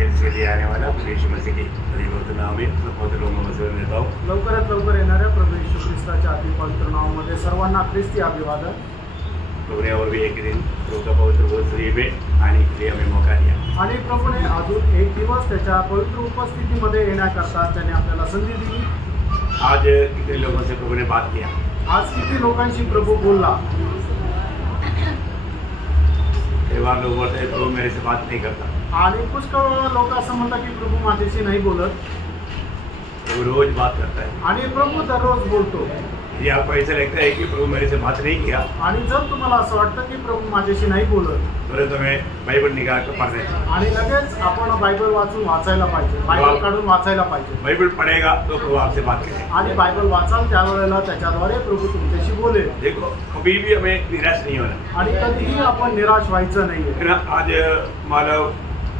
के लिए आने वाला प्रभु यीशु मसीह के परिवर्तन नाम में पवित्र लोगों में से देता हूँ। लवकरात लवकर येणाऱ्या प्रभू येशू ख्रिस्ताच्या अति पवित्र नावामध्ये सर्वांना ख्रिस्ती अभिवादन। प्रभु ने और भी एक दिन प्रभु का पवित्र उपस्थिति में आने के लिए हमें मौका दिया आणि प्रभूने अजून एक दिवस त्याच्या पवित्र उपस्थितीमध्ये येण्याकरता त्याने आपल्याला संधी दिली। आज कितने लोगों से प्रभु ने बात किया? आज किती लोकांशी प्रभू बोलला? कई बार लोग बोलते हैं प्रभु मेरे से बात नहीं करता, आणि पुष्कळ लोक असं म्हणतात की प्रभू माझ्याशी नाही बोलत। प्रभु रोज बात करता है आणि प्रभू दररोज बोलतो। यदि आपको ऐसा लगता है कि प्रभु मेरे से बात नहीं किया आणि जर तुम्हाला असं वाटतं की प्रभू माझ्याशी नाही बोलत, तो हमें बाइबल निकाल कर पढ़ना चाहिए आणि लगेच आपण बायबल वाचायला पाहिजे, बायबल काढून वाचायला पाहिजे। बाइबल पढ़ेगा तो प्रभु आपसे बात करेगा आणि बायबल वाचाल त्यावेळेला त्याच्याद्वारे प्रभु तुमच्याशी बोलेल। देखो कभी भी हमें निराश नहीं होना आणि कधीही आपण निराश व्हायचं नाहीये। है ना। आज मानव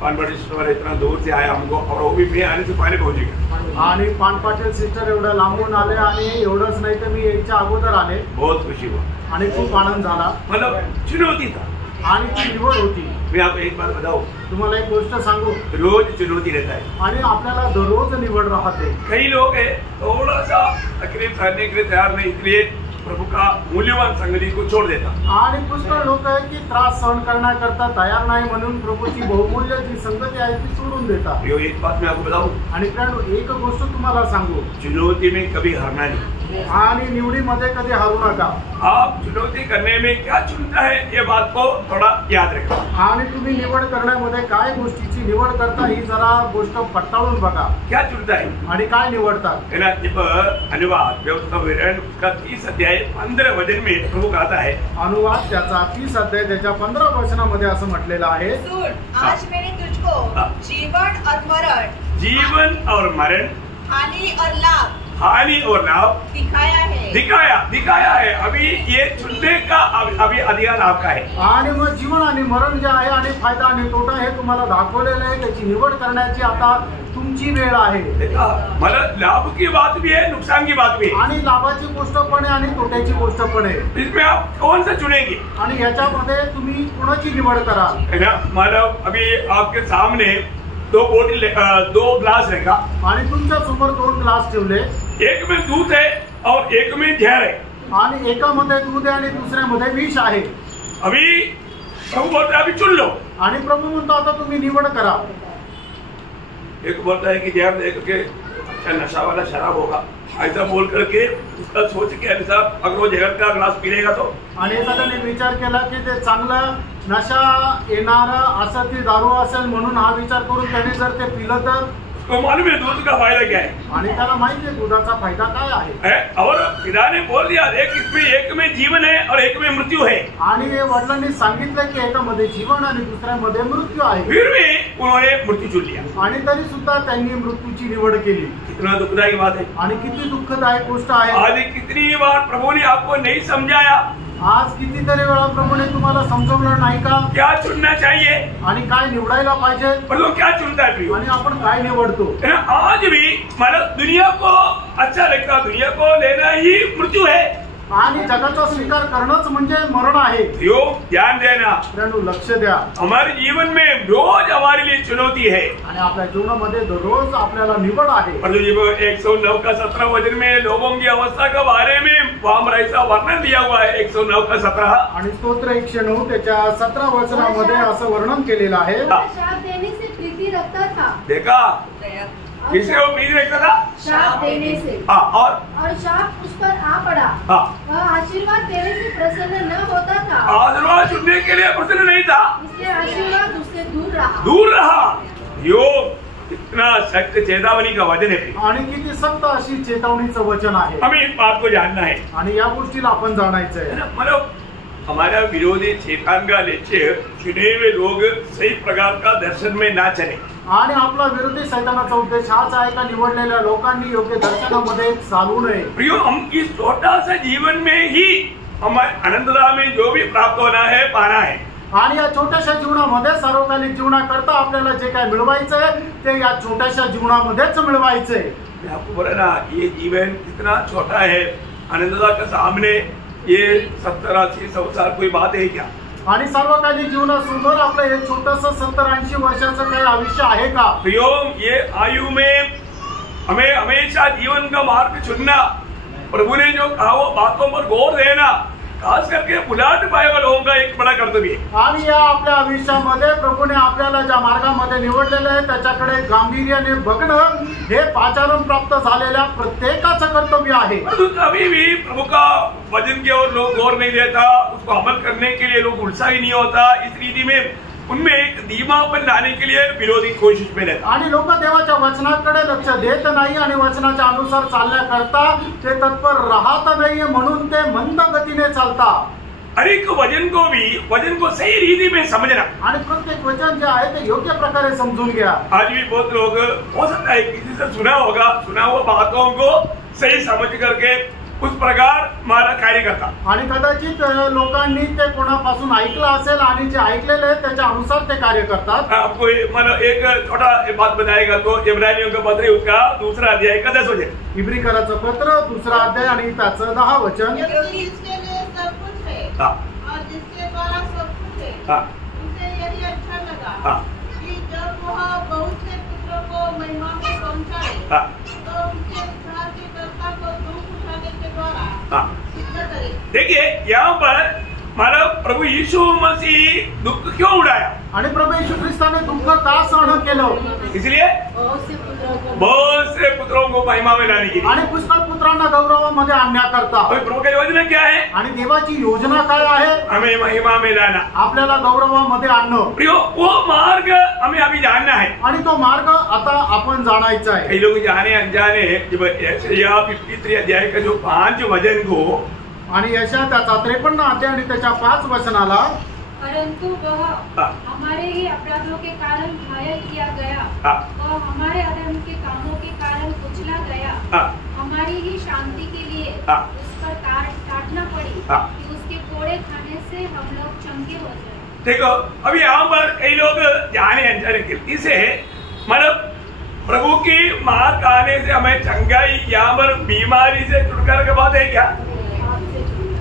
पानपाटी सिस्टर इतना दूर से आया हमको, और वो भी मैं आने से पहले पहुंचेगा। आणि पानपाटील सिस्टर एवढ्या लांबून आले आणि एवढंच नाही तर मी यायच्या अगोदर आले। बहुत खुशी हुआ आणि खूप आनंद झाला। मतलब चुनौती था आणि ती निवड होती। मैं आपको एक बात बताऊं, तुम्हाला एक गोष्ट सांगू, रोज चुनौती रहता है आणि आपल्याला दररोज निवड राहते। कई लोग है थोड़ा सा तकलीफ सहने के लिए तैयार नहीं, इसलिए प्रभु का मूल्यवान संगति को छोड़ देता। आणि पुष्कळ लोक आहे की त्रास सहन करण्याकरता तयार नाही म्हणून प्रभूची बहुमूल्य जी संगती आहे ती सोडून देतात। यो एक बात मैं आपको बताऊं, आणि कारण एक गोष्ट तुम्हाला सांगू, चुनौती में कभी हारना नहीं आणि निवडीमध्ये कधी हारू नका। आप चुनौती करने में क्या चुनता है ये बात को थोड़ा याद रखना। आणि तुम्ही निवड करण्यामध्ये काय गोष्टीची निवड करता ही जरा गोष्ट पडताळून बघा, क्या चुनता है आणि काय निवडतात। है ना। जब अनुवाद व्यवस्था विवरण उसका 30 अध्याय 15 वचन में प्रभु कहता है, अनुवाद त्याचा 30 अध्याय त्याच्या 15 वचनामध्ये असं म्हटलेलं आहे, सुन आज मैंने तुझको जीवन और मरण, जीवन और मरण, हानि और लाभ, हानि और लाभ दिखाया है। अभी ये चुनने का अभी अधिकार आपका है। आणि मग जीवन आणि मरण जे आहे आणि फायदा आणि तोटा हे तुम्हाला दाखवलेलं आहे, त्याची निवड करण्याची आता तुमची वेळ आहे। मतलब लाभ की बात भी है, नुकसान की बात भी है, आणि लाभाची गोष्ट पण आहे आणि तोट्याची गोष्ट पण आहे। इसमें आप कौन सा चुनेंगे? आणि याच्यामध्ये तुम्ही कोणाची निवड कराल? है ना। मतलब अभी आपके सामने दो ग्लास रहेगा, आणि तुमच्या समोर 2 ग्लास ठेवले, एक में दूध है और एक में जहर है। आणि एकामध्ये दूध आहे आणि दुसऱ्यामध्ये विष आहे। अभी प्रभु बोलता है अभी चुन लो। आणि प्रभू म्हणतो आता तुम्ही निवड करा। एक बोलता है कि जहर देख के अच्छा नशा वाला शराब होगा, ऐसा बोल करके उसका सोच के अनुसार अगर वो जहर का ग्लास पी लेगा तो, आणि एखाद्याने विचार केला की ते चांगलं नशा येणारा असं ती दारू असेल म्हणून हा विचार करून त्याने जर ते पिलं तर उसको मालूम है दूध का फायदा क्या है, आणि त्याला माहिती आहे दुधाचा फायदा काय आहे। और पिता ने बोल दिया एक में जीवन है और एक में मृत्यु है। आणि वडिलांनी सांगितलं की एकामध्ये जीवन आणि दुसऱ्यामध्ये मृत्यू आहे। फिर भी उन्होंने मृत्यू चुन लिया, आणि तरी सुद्धा त्यांनी मृत्यूची निवड केली। कितना दुखदायी बात है। आणि किती दुःखदायक गोष्ट आहे। आज कितनी बार प्रभु ने आपको नहीं समझाया, आज कितीतरी वेळा प्रभूने तुम्हाला समजवलं नाही का क्या चुनना चाहिए आणि काय निवडायला पाहिजे, पर लोग क्या चुनता है प्रियो? आणि आपण काय निवडतो? आज भी मतलब दुनिया को अच्छा लगता, दुनिया को लेना ही मृत्यू है, आणि जगाचा स्वीकार करणंच म्हणजे मरण आहे। ध्यान देना, लक्ष द्या। हमारे जीवन में रोज हमारे लिए चुनौती है, आणि आपल्या जीवनामध्ये दररोज आपल्याला निवड आहे। और 109 का 17 वचन में लोगों की अवस्था के बारे में वहां ऐसा वर्णन दिया हुआ है। 109 का 17 आणि स्तोत्र 109 त्याच्या 17 वचनामध्ये असं वर्णन केलेलं आहे। शाप देने से प्रीति रखता था। देखा किससे वो प्रीति रखता था? शाप देने से। और शाप उस पर आ पड़ा। आशीर्वाद देने से प्रसन्न न होता था। आशीर्वाद चुनने के लिए प्रसन्न नहीं था, इसलिए आशीर्वाद उससे दूर रहा। यो इतना सख्त चेतावनी का वचन है, आणि किती सख्त अशी चेतावणीचं वचन आहे। हमें इस बात को जानना है, आणि या गोष्टीला आपण जाणायचं आहे। मतलब हमारा विरोधी शैतान का लक्ष्य चुने हुए लोग सही प्रकार का दर्शन में ना चले, आणि आपला विरोधी शैतानाचा उद्देश हाच आहे का निवडलेल्या लोकांनी योग्य दर्शनामध्ये चालू नये। प्रियो, हम इस छोटा सा जीवन में ही हमारे अनंतता में जो भी प्राप्त होना है पाना है, आणि या छोट्याशा जीवनामध्ये सार्वकालिक जीवनाकरता आपल्याला जे काय मिळवायचंय ते या छोट्याशा जीवनामध्येच मिळवायचंय। मैं आपको बोला ना, ये जीवन इतना छोटा है, अनंतता के सामने ये 70-80-100 साल कोई बात है क्या? आणि सर्वकालीन जीवनासमोर आपलं हे छोटंसं 70-80 वर्षाचं काही आयुष्य आहे का? प्रियो, ये आयु में हमें हमेशा जीवन का मार्ग चुनना, प्रभु ने जो कहा वो बातों पर गौर देना, खास करके उलाट पाए वाले लोगों का एक बड़ा कर्तव्य है। आणि या आपल्या आयुष्यामध्ये प्रभूने आपल्याला ज्या मार्गामध्ये निवडलेलं आहे त्याच्याकडे गांभीर्याने बघणं हे पाचारण प्राप्त झालेल्या प्रत्येकाचं कर्तव्य आहे। परंतु कभी भी प्रभु का वचन की ओर लोग गौर नहीं देता, उसको अमल करने के लिए लोग उत्साही नहीं होता। इस रीति में उनमें एक धीमापन लाने के लिए विरोधी कोशिश में रहता। आणि लोक देवाच्या वचनाकडे लक्ष देत नाही आणि वचनाच्या अनुसार चालण्याकरता ते तत्पर राहत नाहीये, म्हणून ते मंद गतीने चालतात। हर एक वचन को सही रीति में समझना, आणि प्रत्येक वचन जे आहे ते योग्य प्रकारे समजून घ्या। आज भी बहुत लोग हो सकता है किसी से सुना हुआ बातों को सही समझ करके उस प्रकार मारा कार्य करता। आणि कदाचित लोकांनी ते कोणापासून ऐकलं असेल आणि जे ऐकलेले आहे त्याच्या अनुसार ते कार्य करतात। आपको मतलब एक छोटा बात बताएगा तो इब्रानियों का पत्र उसका 2रा अध्याय का 10 वचन, इब्रिकराचं पत्र 2रा अध्याय आणि त्याचं 10 वचन। जिसके लिए सब कुछ है और जिसके द्वारा सब कुछ है, उसे यही अच्छा लगा कि जब वह बहुत से पुत्रों को महिमा में पहुंचाए तो उनके उद्धार के कर्ता को दुख उठाने के द्वारा सिद्ध करे। देखिए यहाँ पर हमारा प्रभु यीशु मसीह दुख क्यों उड़ाया? आणि प्रभू येशू ख्रिस्ताने दुःख का सहन केलं? इसलिए बहुत से पुत्रों को महिमा में लाने के लिए आणि पुष्कळ पुत्रांना गौरवामध्ये आणण्याकरता। प्रभु की योजना क्या है? आणि देवाची योजना काय आहे? हमें महिमा में लाना, आपल्याला गौरवामध्ये आणणं। प्रियो, वो मार्ग हमें अभी जानना है आणि तो मार्ग आता आपण जाणायचा आहे। कई लोग जाने अनजाने जब यशायाह 53 अध्याय का जो 5 वचन को आणि यशा त्याचा 53 अध्याय आणि त्याच्या 5 वचनाला, परंतु वह हमारे ही अपराधों के कारण घायल किया गया, वह हमारे अधर्म के कामों के कारण कुचला गया, हमारी ही शांति के लिए उस पर काटना पड़ी कि उसके कोड़े खाने से हम लोग चंगे हो जाए। देखो, अभी यहाँ पर कई लोग जाने अनजाने गलती से मतलब प्रभु की मार आने से हमें चंगाई, यहाँ पर बीमारी से छुटकारा के बाद है क्या?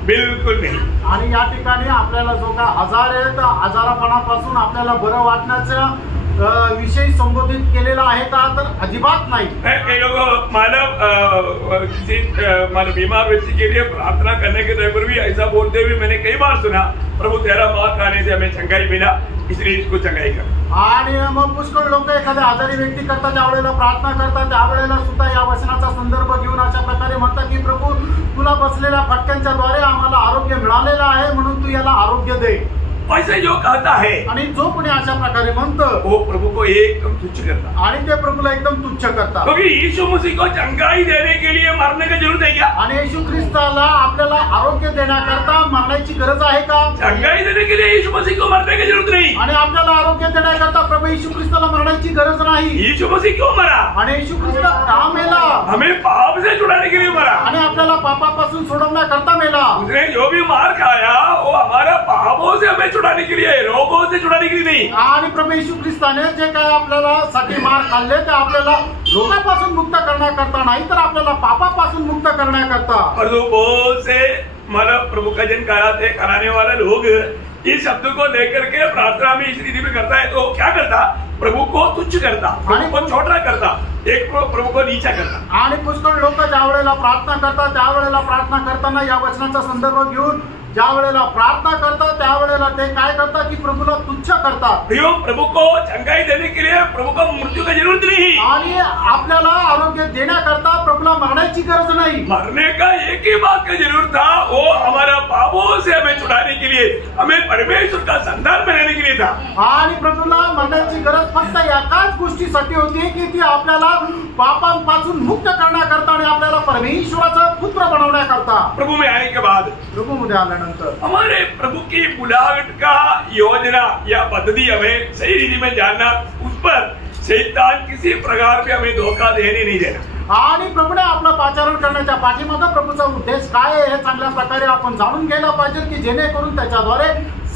बिल्कुल नहीं। आणि या ठिकाणी आपल्याला जो काय आजार आहे त्या आजारापणापासून आपल्याला बरं वाटण्याचा विषय संबोधित केलेला आहे का? तर अजिबात नाही। कई लोग मानव बीमार व्यक्ति के लिए प्रार्थना करने के टाइम पर भी ऐसा बोलते हुए मैंने कई बार सुना, प्रभु तेरा मार खाने से हमें चंगाई मिला, इसलिए इसको चंगाई कर। आणि मग पुष्कळ लोक एखाद्या आजारी व्यक्ती करता ज्या वेळेला प्रार्थना करतात त्यावेळेला सुद्धा या वचनाचा संदर्भ घेऊन अशा प्रकारे म्हणतात की प्रभू तुला बसलेल्या फटक्यांच्या द्वारे आम्हाला आरोग्य मिळालेलं आहे, म्हणून तू याला आरोग्य दे। वैसे जो कहता है आणि जो कोणी अशा प्रकारे म्हणतो वो प्रभु को एकदम तुच्छ करता, आणि ते प्रभूला एकदम तुच्छ करतात। क्योंकि यीशु मसीह को चंगाई देने के लिए मरने की जरूरत है क्या? आणि येशू ख्रिस्ताला आपल्याला आरोग्य देण्याकरता मरण्याची गरज आहे का? चंगाई देने के लिए यीशु मसीह को मरने की जरूरत नहीं। आणि आपल्याला आरोग्य देण्याकरता प्रभू येशू ख्रिस्ताला मरण्याची गरज नाही। यीशु मसीह क्यों मरा? आणि येशू ख्रिस्त का मेला? हमें पाप से छुड़ाने के लिए मरा आणि आपल्याला पापापासून सोडवण्याकरता मेला। उसने जो भी मार खाया वो हमारा पापों से हमें छुड़ाने के लिए, रोगों से छुड़ाने के लिए नहीं। आणि प्रभू येशू ख्रिस्ताने जे काय आपल्याला साठी मार खाल्ले ते आपल्याला रोगापासून मुक्त करण्याकरता नाही, तर आपल्याला पापापासून मुक्त करण्याकरता। परंतु बहुत से मतलब प्रभु का जन कराने वाला लोग इस शब्द को लेकर के प्रार्थना में इस रीति में करता है तो क्या करता? प्रभु को तुच्छ करता, प्रभु को छोटा करता, एक प्रभु को नीचा करता। आणि पुष्कळ लोक ज्या वेळेला प्रार्थना करतात त्यावेळेला प्रार्थना करताना या वचनाचा संदर्भ घेऊन ज्या वेळेला प्रार्थना करतात त्यावेळेला ते काय करतात की प्रभूला तुच्छ करतात। प्रभु को चंगाई देने के लिए प्रभु को मृत्यू की जरूरत नहीं, आणि आपल्याला आरोग्य देण्याकरता प्रभूला मरण्याची गरज नाही। मरने का एक ही बात का जरूरत था, वो हमारा पापों से हमें छुड़ाने के लिए, हमें परमेश्वर का संतान बनाने के लिए था। आणि प्रभूला मरण्याची गरज फक्त एकाच गोष्टीसाठी होती की ती आपल्याला पापांपासून मुक्त करण्याकरता आणि आपल्याला परमेश्वराचा पुत्र बनवण्याकरता। प्रभु में आने के बाद, प्रभु मध्ये आल्यानंतर हमारे प्रभु की बुलाहट का योजना या पद्धति हमें सही रीति में जानना, उस पर शैतान किसी प्रकार पे हमें धोखा देने नहीं देना। आणि प्रभूने आपलं पाचारण करण्याच्या पाठीमागे प्रभूचा उद्देश काय आहे हे चांगल्या प्रकारे आपण जाणून घ्यायला पाहिजे की जेणेकरून त्याच्याद्वारे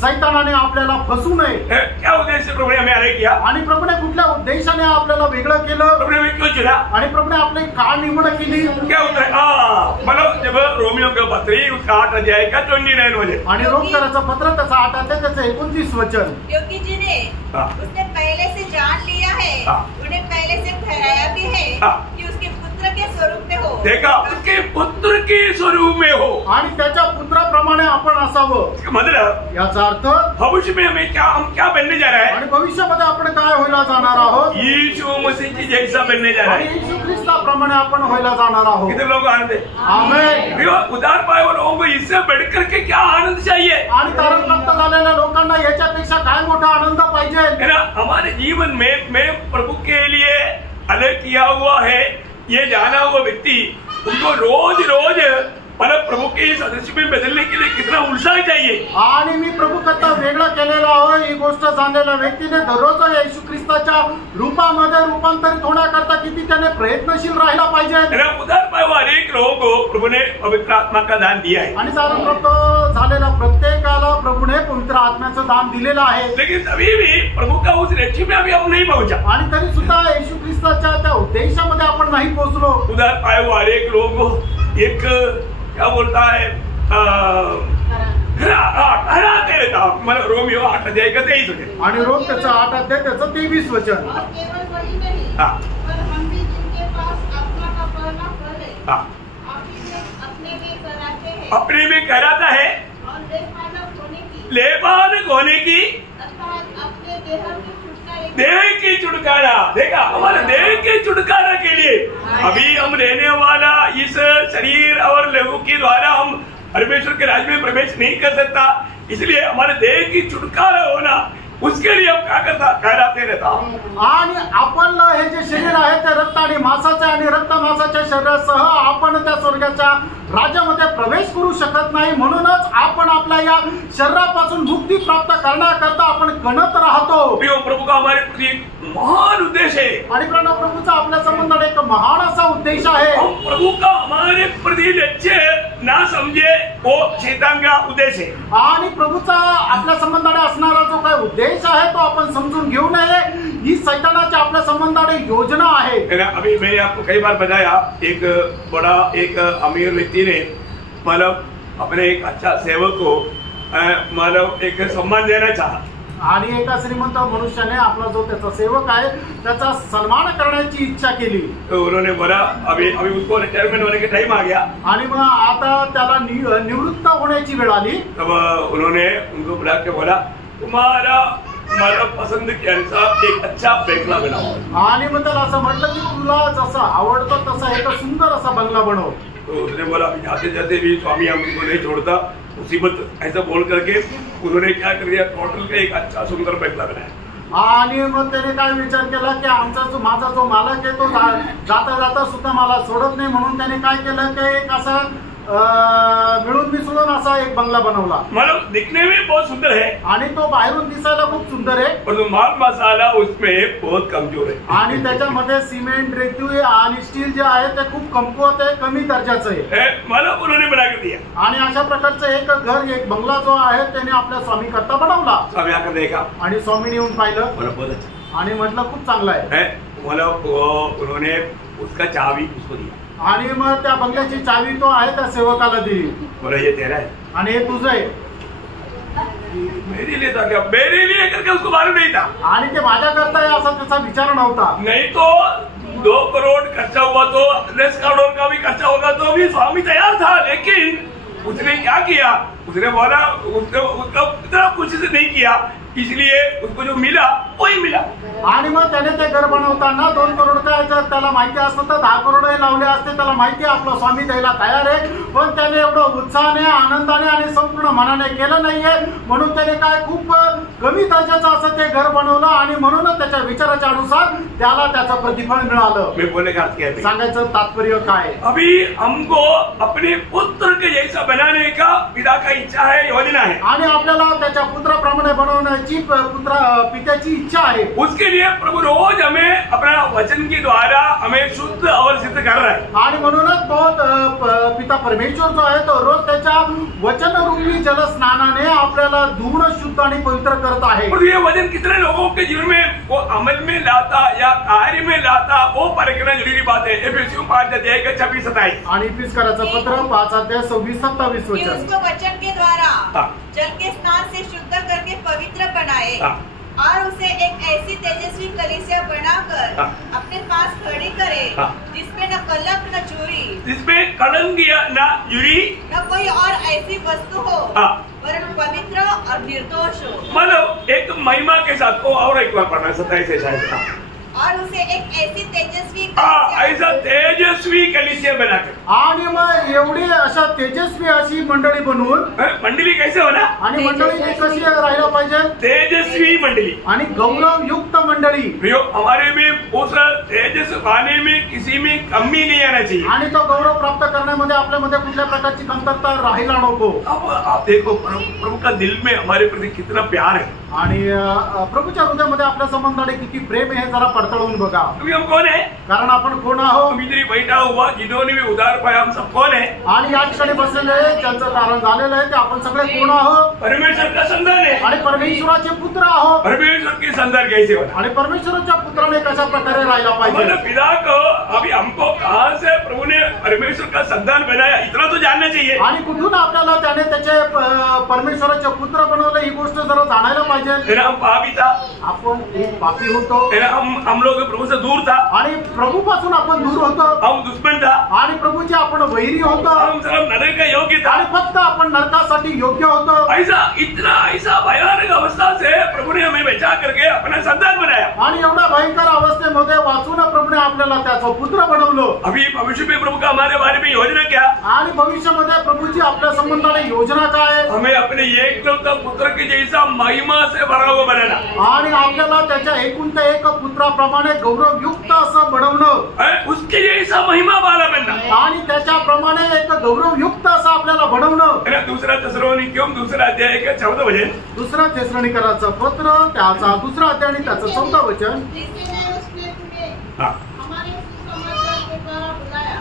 सैतानाने आपल्याला फसू नये. क्या उद्देश्य प्रभु ने हमें अलग किया? आणि प्रभुने कुठल्या उद्देशाने आपल्याला वेगळं केलं? प्रभु ने हमें क्यों चुना? आणि प्रभुने आपली का निवड केली? क्या उत्तर? मतलब जब रोमियो का पत्री उसका 8 अध्याय का 29 वचन. आणि रोमकराचं पत्र त्याचा 8 अध्याय त्याचं 29 वचन. क्योंकि जिन्हें उसने पहले से जान लिया है उन्हें पहले से ठहराया भी है कि उसके पुत्र के स्वरूप में हो. देखा, उसके पुत्र के स्वरूप में हो. आणि त्याच्या पुत्राप्रमाणे आपण असावं. मतलब याचा अर्थ भविष्य में हम क्या बनने जा रहे हैं? आणि भविष्यामध्ये आपण काय व्हायला जाणार आहोत? यीशु मसीह की जैसा बनने जा रहे आणि हैं. येशू ख्रिस्ताप्रमाणे आपण व्हायला जाणार आहोत. कितने लोग आनंद है? आमेन. उदार पाए हुए लोगों को इससे बढ़कर के क्या आनंद चाहिए? आणि तारण प्राप्त झालेल्या लोकांना याच्यापेक्षा काय मोठा आनंद पाहिजे? है ना? हमारे जीवन में मैं प्रभु के लिए अलग किया हुआ है ये जाना हुआ व्यक्ति उनको रोज रोज मतलब प्रभु के सदस्य में बदलने के लिए कितना उत्साह चाहिए. आणि मी प्रभू करता वेगळं केलेलं आहे ही गोष्ट जाणलेल्या व्यक्तीने दररोज येशू ख्रिस्ताच्या रूपामध्ये रूपांतरित होण्याकरता किती त्याने प्रयत्नशील राहिला पाहिजे. उदार पाए हुए अनेक लोगों को प्रभु ने पवित्र आत्मा का दान दिया है. आणि तारण प्राप्त झालेल्या प्रत्येकाला प्रभूने पवित्र आत्म्याचं दान दिलेलं आहे. लेकिन तभी भी प्रभु का उस लक्ष्य में अभी हम नहीं पहुंचा. आणि तरी सुद्धा येशू ख्रिस्ताच्या त्या उद्देशामध्ये आपण नाही पोहोचलो. उदार पाए हुए अनेक लोगों को एक क्या बोलता है ठहराते रहता. मतलब रोमियो 8 अध्याय का 23 वचन. आणि रोम त्याचं 8 अध्याय त्याचं 23 वचन. और केवल वही नहीं पर हम भी जिनके पास आत्मा का पहला फल है अपने में कराते हैं. अपने में कराता है और लेपानक होने की अर्थात अपने देह की छुटकारे देह की छुटकारा. देखा, हमारे देह के छुटकारा के लिए अभी हम रहने वाला इस शरीर और लहू के द्वारा हम परमेश्वर के राज्य में प्रवेश नहीं कर सकता. इसलिए हमारे देह की छुटकारा होना उसके लिए हम क्या करता कहराते रहता. आणि आपण हे जे शरीर आहे ते रक्त आणि मांसाचे आणि रक्त मांसाच्या शरीरासह आपण त्या स्वर्गाच्या राज्यामध्ये प्रवेश करू शकत नाही. म्हणूनच आपण आपल्या या शरीरापासून मुक्ती प्राप्त करण्याकरता आपण कणत राहतो. प्रभु का हमारे प्रति महान उद्देश्य है. आणि प्रभूचा आपल्या संबंधात एक महान असा उद्देश आहे. प्रभु का हमारे प्रति लक्ष्य ना समझे वो शैतान का उद्देश्य है. आणि प्रभूचा आपल्या संबंधाने असणारा जो काय उद्देश आहे तो आपण समजून घेऊ नये. ही सैतानाची आपल्या संबंधाने योजना आहे. अभी मैंने आपको कई बार बताया एक बड़ा एक अमीर व्यक्ति ने मतलब अपने एक अच्छा सेवक को मतलब एक सम्मान देना चाहा. आणि एका श्रीमंत मनुष्याने आपला जो त्याचा सेवक आहे त्याचा सन्मान करण्याची इच्छा केली. तो उन्होंने बोला अभी उसको रिटायरमेंट होने के टाइम आ गया. आणि मग आता त्याला निवृत्त होण्याची वेळ आली. तब उन्होंने उनको बुला के बोला तुम्हारा मला पसंद के अनुसार एक अच्छा बंगला बनाओ. आणि मग त्याला असं म्हटलं की तुला जसं आवडतं तसा एक सुंदर असा बंगला बनव. तो उसने बोला अभी जाते जाते भी स्वामी हमको नहीं छोड़ता मुसीबत ऐसा बोल करके उन्होंने क्या कर दिया टोटल का एक अच्छा सुंदर बंगला बनाया. आणि मग त्याने काय विचार केला की माझा जो मालक आहे तो जाता जाता सुद्धा मला सोडत नाही. म्हणून त्याने काय केलं की एक असा मिळून मिसळून असा एक बंगला बनवला. मतलब दिखने में बहुत सुंदर है आणि तो बाहेरून दिसायला खूप सुंदर आहे पर माल मसाला उसमें बहुत कमजोर है. आणि त्याच्यामध्ये सिमेंट रेती आणि स्टील जे आहे ते खूप कमकुवत आहे कमी दर्जाचं आहे. मतलब उन्होंने बना कर दिया. आणि अशा प्रकारचं एक घर एक बंगला जो आहे त्याने आपल्या स्वामी करता बनवला. स्वामी आकर देखा आणि स्वामीने येऊन पाहिलं बहुत अच्छा आणि म्हटलं खूप चांगला आहे. मतलब उन्होंने उसका चाबी उसको दिया. आणि मग त्या बंगल्याची चावी तो आहे त्या सेवकाला दिली. बोला ये तेरा है आणि हे तुझं आहे. मेरे लिए था क्या? मेरे लिए करके उसको मालूम नहीं था. आणि ते माझ्या करता आहे असा त्याचा विचार नव्हता. नहीं तो 2 करोड़ खर्चा हुआ तो 10 करोड़ का भी खर्चा होगा तो भी स्वामी तैयार था. लेकिन उसने क्या किया उसने बोला उसका इतना कुछ से नहीं किया इसलिए उसको जो मिला वही मिला. आणि मग त्याने ते घर बनवताना 2 करोड काय जर त्याला माहिती असतं तर 10 करोडही लावले असते. त्याला माहिती आहे आपला स्वामी द्यायला तयार आहे. पण त्याने एवढं उत्साहाने आनंदाने आणि संपूर्ण मनाने केलं नाहीये. म्हणून त्याने काय खूप कमी दर्जाचं असं ते घर बनवलं आणि म्हणूनच त्याच्या विचाराच्या अनुसार त्याला त्याचं प्रतिफळ मिळालं. मैं बोलने का अर्थ क्या है? सांगायचं तात्पर्य काय? अभी हमको अपने पुत्र के जैसा बनाने का पिता का इच्छा है, योजना है. आणि आपल्याला त्याच्या पुत्राप्रमाणे बनवण्याची पित्याची इच्छा आहे. उसके लिए प्रभु रोज हमें अपना वचन के द्वारा हमें शुद्ध और सिद्ध कर रहा है. आणि म्हणूनच तो पिता परमेश्वर जो आहे तो रोज त्याच्या वचनरूपी जलस्नानाने आपल्याला धुवून शुद्ध आणि पवित्र करत आहे. और ये वचन कितने लोगों के जीवन में वो अमल में लाता या कार्य में लाता, वो परखना जरूरी बात है. एफएसयू 5:26-27. आणि इफिसकराचं पत्र 5:26-27 कि वचन. उसको वचन के द्वारा जल के स्नान से शुद्ध करके पवित्र बनाए और उसे एक ऐसी तेजस्वी कलीसिया बनाकर अपने पास खड़ी करे जिसमें न कलंक न चोरी, जिसमें कलंक या न जुरी, न कोई और ऐसी वस्तु हो, वरन पवित्र और निर्दोष हो. मतलब एक महिमा के साथ. वो और एक बार पढ़ना 27 शायद. और उसे एक ऐसी तेजस्वी ऐसा तेजस्वी कलीसिया बनाकर. आणि मग एवढी अशा तेजस्वी अशी मंडळी बनवून. मंडली कैसे होना? आणि मंडळी कशी राहायला पाहिजे? तेजस्वी मंडली आणि गौरवयुक्त मंडळी. हमारे में उस तेजस पाने में किसी में कमी नहीं आना चाहिए. आणि तो गौरव प्राप्त करण्यामध्ये आपल्यामध्ये कुठल्या प्रकारची कमतरता राहायला नको. अब आप देखो प्रभु का दिल में हमारे प्रति कितना प्यार है. आणि प्रभूच्या हृदयामध्ये आपल्या संबंधाने किती प्रेम आहे जरा पडताळून बघा. हम कौन है? कारण आपण कोण आहोत? इधर बैठा हुआ जिन्होंने भी उधार पाया, हम सब कौन है? आणि या ठिकाणी बसलेले त्यांचं कारण झालेलं आहे ते आपण सगळे कोण आहोत? परमेश्वर का संतान है. आणि परमेश्वराचे पुत्र आहोत. परमेश्वर के संतान कैसे होना? आणि परमेश्वराच्या पुत्राने कशा प्रकारे राहायला पाहिजे? पिता को अभी हमको कहां से प्रभु ने परमेश्वर का संतान बनाया, इतना तो जानना चाहिए. आणि कुठून आपल्याला त्याने त्याचे परमेश्वराचे पुत्र बनवले ही गोष्ट जरा जाणायला पाहिजे. हम पापी था, आपण एक पापी होतो. हम लोग प्रभु से दूर था. आणि प्रभू पासून आपण दूर होतो. हम दुश्मन था. आणि प्रभूचे आपण वैरी होतो. हम सब नरक का योग्य था. आणि फक्त आपण नरकासाठी योग्य होतो. ऐसा भयानक अवस्था से प्रभु ने हमें बचा करके अपना संतान बनाया. आणि एवढ्या भयंकर अवस्थेमध्ये वाचून प्रभूने आपल्याला त्याचा पुत्र बनवलं. अभी भविष्य में प्रभु का हमारे बारे में योजना क्या? आणि भविष्यामध्ये प्रभूची आपल्या संबंधाने योजना काय? हमें अपने एकलौता पुत्र के जैसा महिमा से भरा हुआ बनाना. आणि आपल्याला त्याच्या एकुलत्या एक पुत्राप्रमाणे गौरवयुक्त असं बनवणं. उसके जैसा महिमा वाला बनना. आणि त्याच्याप्रमाणे एक गौरवयुक्त असं आपल्याला बनवणं. दूसरा तेसलोनिकैयों 2 अध्याय का 14 वचन. दुसरा तेसलोनिकराचं पत्र त्याचा 2 अध्याय आणि त्याचं 14 वचन. हमारे सुसमाचार के द्वारा बुलाया,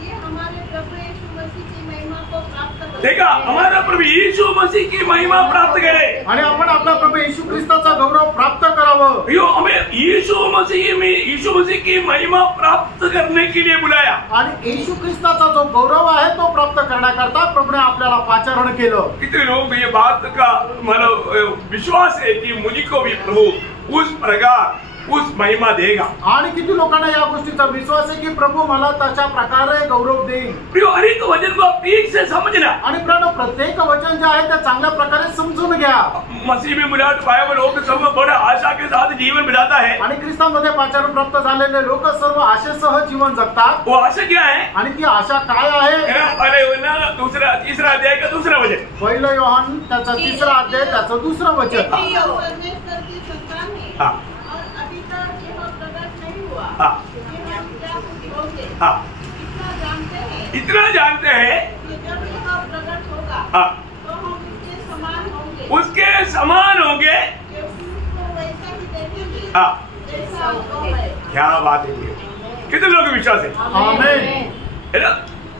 ये हमारे प्रभु यीशु मसीह की महिमा को प्राप्त करें. देखा, हमारा प्रभु यीशु मसीह की महिमा प्राप्त करे. आणि आपण आपला प्रभू येशू ख्रिस्ताचा गौरव प्राप्त करावं. हमें यीशु मसीह की महिमा प्राप्त करने के लिए बुलाया. आणि येशू ख्रिस्ताचा जो गौरव आहे तो प्राप्त करण्याकरता प्रभूने आपल्याला पाचारण केलं. कितने लोग ये बात का मतलब विश्वास है कि मुझको भी प्रभु उस प्रकार उस महिमा देगा. आणि किती लोकांना या गोष्टीचा विश्वास आहे की प्रभू मला त्याच्या प्रकारे गौरव देईल. हर एक वचन को ठीक से समझना. आणि प्रत्येक वचन जे आहे ते चांगल्या प्रकारे समजून घ्या. मसीह में बुलाए पाए लोग सब बड़ा आशा के साथ जीवन बिताता है. आणि ख्रिस्तामध्ये पाचारण प्राप्त झालेले लोक सर्व आशेसह जीवन जगतात. वो आशा क्या है? आणि ती आशा काय आहे? तीसरा अध्याय का 2 वचन. 1 योहान त्याचा 3 अध्याय त्याचं 2 वचन. इतना जानते हैं जब यह प्रकट होगा तो हम उसके समान होंगे. वैसा ही देखेंगे जैसा वो है. क्या बात है. कितने लोग विश्वास है? आमेन.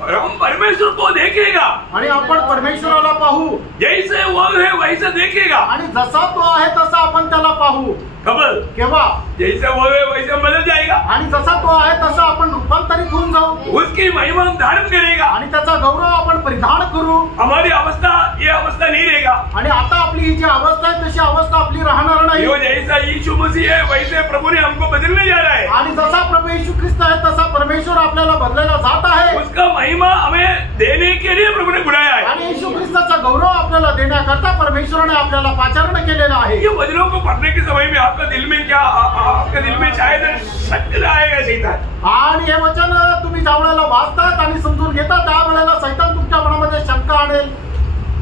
हम परमेश्वर को देखेगा. आणि आपण परमेश्वराला पाहू. जैसे वो है वैसे देखेगा. आणि जसा तो आहे तसा आपण त्याला पाहू. कबल केव्हा? जैसे वो है वैसे बदल जाएगा. आणि जसा तो आहे तसा आपण रूपांतरित होऊन जाऊ. उसकी महिमा धारण करेगा. आणि त्याचा गौरव आपण परिधान करू. हमारी अवस्था ये अवस्था नहीं रहेगा. आणि आता आपली ही जी अवस्था आहे तशी अवस्था आपली राहणार नाही. जैसा यीशु मसीह है वैसे प्रभु ने हमको बदलने जा रहा है. आणि जसा प्रभू येशू ख्रिस्त आहे तसा परमेश्वर आपल्याला बदलायला जात आहे. उसका महिमा हमें देने के लिए प्रभु ने बुलाया है. आणि येशू ख्रिस्ताचा गौरव आपल्याला देण्याकरता परमेश्वराने आपल्याला पाचारण केलेलं आहे. ये वचनों को पढ़ने के समय में आपका दिल में क्या आपके दिल में शायद शक आएगा शैतान. आणि हे वचन तुम्ही ज्या वेळेला वाचतात आणि समजून घेतात त्यावेळेला सैतान तुमच्या मनामध्ये शंका आणेल.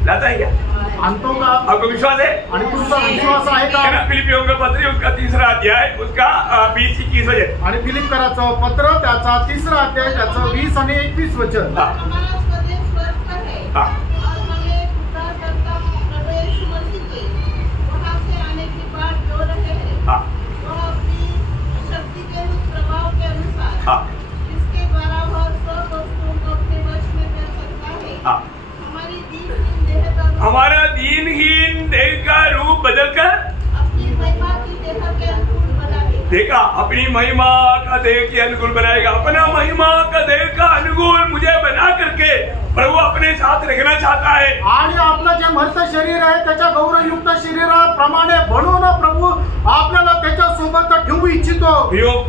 लाता है क्या? आणतो का? आपको विश्वास है? आणि तुमचा विश्वास आहे का? फिलिपियों का पत्र उसका 3रा अध्याय उसका 20-21 वचन आणि फिलिपकराचं पत्र त्याचा 3रा अध्याय त्याचं 20 आणि 21 वचन. हमारा स्वदेश स्वर्ग है और हमें उद्धारकर्ता प्रभु यीशु मसीह के वहाँ से आने की बात जो रहे हैं वह अपनी शक्ति के प्रभाव के अनुसार जिसके द्वारा वह सब वस्तुओं को अपने वश में कर सकता है हमारा दीनहीन देह का रूप बदलकर अपनी महिमा की देह के अनुकूल बनाएगा. देखा, अपनी महिमा का देह के अनुकूल बनाएगा. अपना महिमा का देह का अनुकूल मुझे बना करके प्रभु अपने साथ रखना चाहता है. आणि आपलं जे मर्त शरीर आहे त्याच्या गौरवयुक्त शरीराप्रमाणे बनवून प्रभु आपल्याला त्याच्या सोबत ठेवू इच्छितो.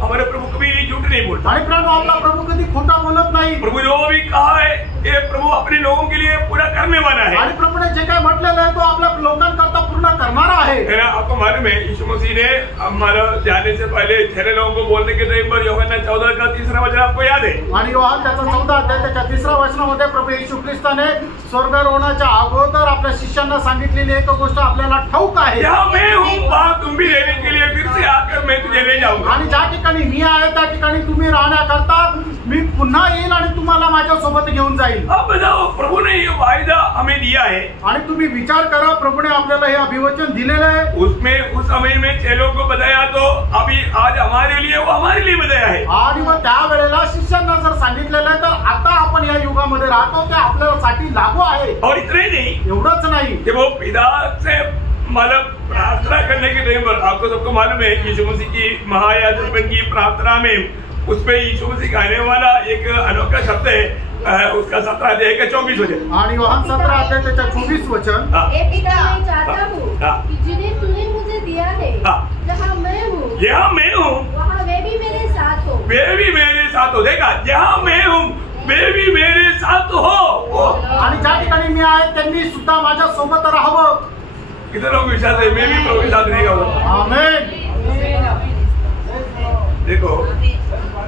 हमारे प्रभु कभी झूठ नहीं बोलता. आणि आपला प्रभु कधी खोटा बोलत नाही. प्रभु जो भी कहा है ये प्रभु अपने लोगों के लिए पूरा करने वाला है. आणि प्रभुने जे काही म्हटलेलं आहे तो आपल्या लोकांकरता पूर्ण करणारा आहे. आपको मालूम है यीशु मसीह ने हमारा जाने से पहले ठहरे लोगों को बोलने के टाइम पर यूहन्ना 14 का 3रा वचन आपको याद है. आणि यूहन्ना त्याचा 14 अध्याय त्याच्या 3रा वचनामध्ये प्रभू येशू ख्रिस्ताने स्वर्गारोहणाच्या अगोदर आपल्या शिष्यांना सांगितलेली एक गोष्ट आपल्याला ठाऊक आहे. मैं हूँ वहाँ तुम भी रहने के लिए फिर से आकर मैं तुझे ले जाऊंगा. आणि ज्या ठिकाणी मी आहे त्या ठिकाणी तुम्ही राहण्याकरता मी पुन्हा येईल आणि तुम्हाला माझ्या सोबत घेऊन जाईल. अब बताओ, प्रभु ने ये वायदा हमें दिया है. आणि तुम्ही विचार करा, प्रभुने आपल्याला हे अभिवचन दिलेलं आहे. उसमें उस समय में चेलों को बताया तो अभी आज हमारे लिए वो हमारे लिए बताया है. आणि मग त्या वेळेला शिष्यांना जर सांगितलेलं आहे तर आता आपण या युगामध्ये राहतो ते आपल्यासाठी लागू आहे. और इतने नहीं, एवढंच नाही कि वो पिता से मतलब प्रार्थना करने के टाइम पर आपको सबको मालूम है यीशु मसीह की महायाजकपन की प्रार्थना में उस पे यीशु मसीह कहने वाला एक अनोखा शब्द है. उसका 17 अध्याय का 24 वचन. आणि यूहन्ना 17 अध्याय त्याच्या 24 वचन. हे पिता, मैं चाहता हूँ कि जिन्हें तूने मुझे दिया है जहाँ मैं हूँ वहाँ वे भी मेरे साथ हो. वे भी मेरे साथ हो. देखा, जहाँ मैं हूँ वे भी मेरे साथ हो. आणि ज्या ठिकाणी मी आहे त्यांनी सुद्धा माझ्या सोबत राहावं. कितने लोग विश्वास है मैं भी प्रभु के साथ रहेगा? आमेन. देखो,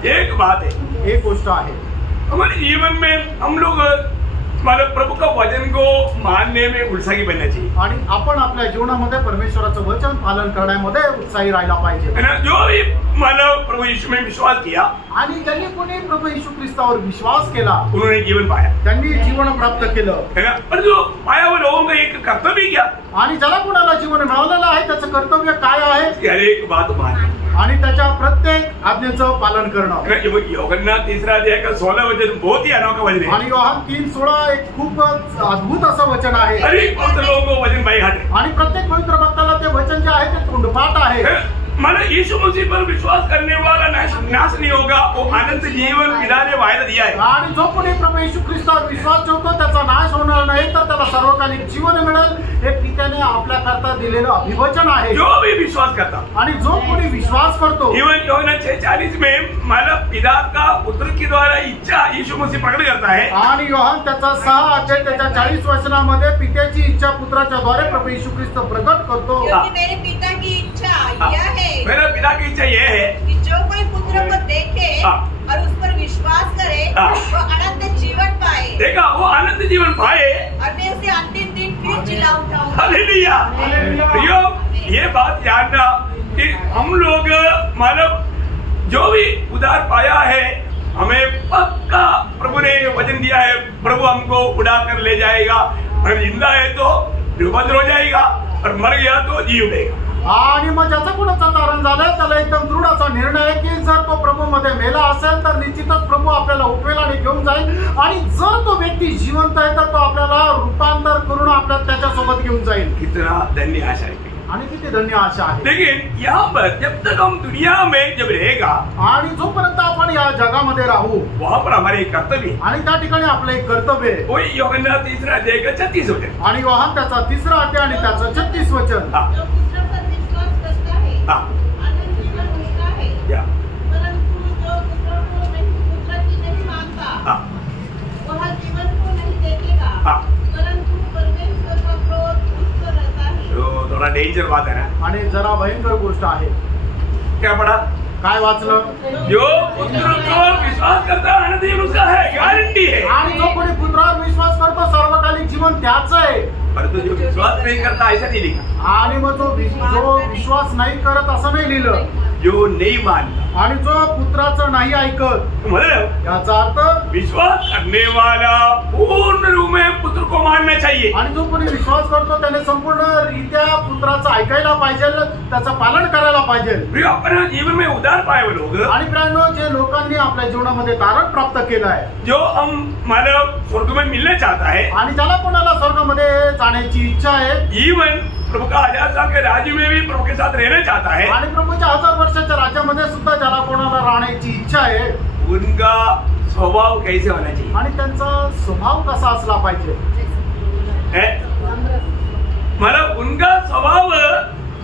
एक बात है, एक गोष्ट आहे, हमारे जीवन में हम लोग मतलब प्रभु का वचन को मानने में उत्साही बनना चाहिए. आणि आपण आपल्या जीवनामध्ये परमेश्वराचं वचन पालन करण्यामध्ये उत्साही राहायला पाहिजे. जो भी मानव प्रभु यीशु में विश्वास किया आणि ज्यांनी कोणी प्रभु येशू ख्रिस्तावर विश्वास केला उन्होंने जीवन पाया. त्यांनी जीवन प्राप्त केलं. पर जो पाया वो लोगों का एक कर्तव्य क्या? आणि ज्याला कोणाला जीवन मिळालेलं आहे त्याचं कर्तव्य काय आहे? हर एक बात मानना आणि त्याच्या प्रत्येक आज्ञेचं पालन करणं. यूहन्ना 3रा अध्याय का 16 वचन बहुत ही अनोखा वचन है. आणि यूहन्ना 3:16 एक खूपच अद्भुत असं वचन आहे. अनेक पवित्र लोगों को वचन बाई हाथ है. आणि प्रत्येक पवित्र भक्ताला ते वचन जे आहे ते तोंडपाठ आहे. माना यीशु मसीह पर विश्वास करने वाला नाश नहीं होगा, वो अनंत जीवन पिता ने वायदा दिया है. आणि जो कोणी प्रभू येशू ख्रिस्तावर विश्वास ठेवतो त्याचा नाश होणार नाही तर त्याला सर्वकालिक जीवन मिळेल. हे पित्याने आपल्या करता दिलेलं अभिवचन आहे. जो भी विश्वास करता आणि जो कोणी विश्वास करतो. जीवन यूहन्ना 6:40 में मतलब पिता का पुत्र के द्वारा इच्छा यीशु मसीह प्रकट करता है. आणि यूहन्ना त्याचा 6 अध्याय त्याच्या 40 वचनामध्ये पित्याची इच्छा पुत्राच्या द्वारे प्रभू येशू ख्रिस्त प्रकट करतो. मेरे पिता की इच्छा यह है, मेरा पिता की इच्छा यह है कि जो कोई पुत्र को देखे और उस पर विश्वास करे वो अनंत जीवन पाए. देखा, वो अनंत जीवन पाए और मैं उसे अंतिम दिन फिर जिला उठाऊंगा. हालेलुया. ये बात जानना कि हम लोग मानव जो भी उद्धार पाया है हमें पक्का प्रभु ने वचन दिया है प्रभु हमको उड़ा कर ले जाएगा. अगर जिंदा है तो निर्बंध हो जाएगा और मर गया तो जी उठेगा. आणि मग ज्याचं कोणाचं तारण झालंय त्याला एकदम दृढ असा निर्णय आहे की जर तो प्रभू मध्ये मेला असेल तर निश्चितच प्रभू आपल्याला उठवेल आणि घेऊन जाईल. आणि जर तो व्यक्ती जिवंत आहे तर तो आपल्याला रूपांतर करून आपल्या त्याच्यासोबत घेऊन जाईल. कितना धन्य आशा है. आणि किती धन्य आशा आहे. लेकिन यहाँ पर जब तक हम दुनिया में जब रहेगा आणि जोपर्यंत आपण या जगामध्ये राहू वहाँ पर हमारे कर्तव्य आणि त्या ठिकाणी आपलं एक कर्तव्य आहे. वही यूहन्ना 3रा अध्याय का 36 वचन. आणि यूहन्ना त्याचा 3रा अध्याय आणि त्याचं 36 वचन. जो पुत्र पर विश्वास करता है अनंत जीवन उसका है, परंतु जो पुत्र की नहीं मानता वह जीवन को नहीं देखेगा, परंतु परमेश्वर का क्रोध उस पर रहता है. थोड़ा डेंजर बात है ना. आणि जरा भयंकर गोष्ट आहे. क्या पढ़ा? काय वाचलं? जो पुत्र को विश्वास करता आनंद उसका है, गारंटी है। आणि जो कोणी पुत्रावर विश्वास करतो सर्वकालिक जीवन त्याचं आहे। परंतु जो विश्वास नहीं करता ऐसा नहीं लिखा। आणि मग जो विश्वास नाही करत असं नाही लिहिलं, जो नहीं मानता आणि जो पुत्राचं नाही ऐकत, याचा अर्थ विश्वास करने वाला पूर्ण रूप में पुत्र को मानना चाहिए। आणि जो कोणी विश्वास करतो त्याने संपूर्ण रीत्या पुत्राचं ऐकायला पाहिजे, त्याचं पालन करायला पाहिजे। अपने जीवन में उद्धार पाए हुए लोग, आणि प्रियांनो, जे लोकांनी आपल्या जीवनामध्ये तारण प्राप्त केलं आहे, जो हम मानव स्वर्ग में मिलने चाहता है, आणि ज्याला कोणाला स्वर्गामध्ये जाण्याची इच्छा आहे, जीवन प्रभु का 1000 साल के राज्य में भी प्रभु के साथ रहना चाहता है, आणि प्रभूच्या 1000 वर्षाच्या राज्यामध्ये सुद्धा ज्याला कोणाला राहण्याची इच्छा आहे, उनका स्वभाव कैसे होना चाहिए, आणि त्यांचा स्वभाव कसा असला पाहिजे? मतलब उनका स्वभाव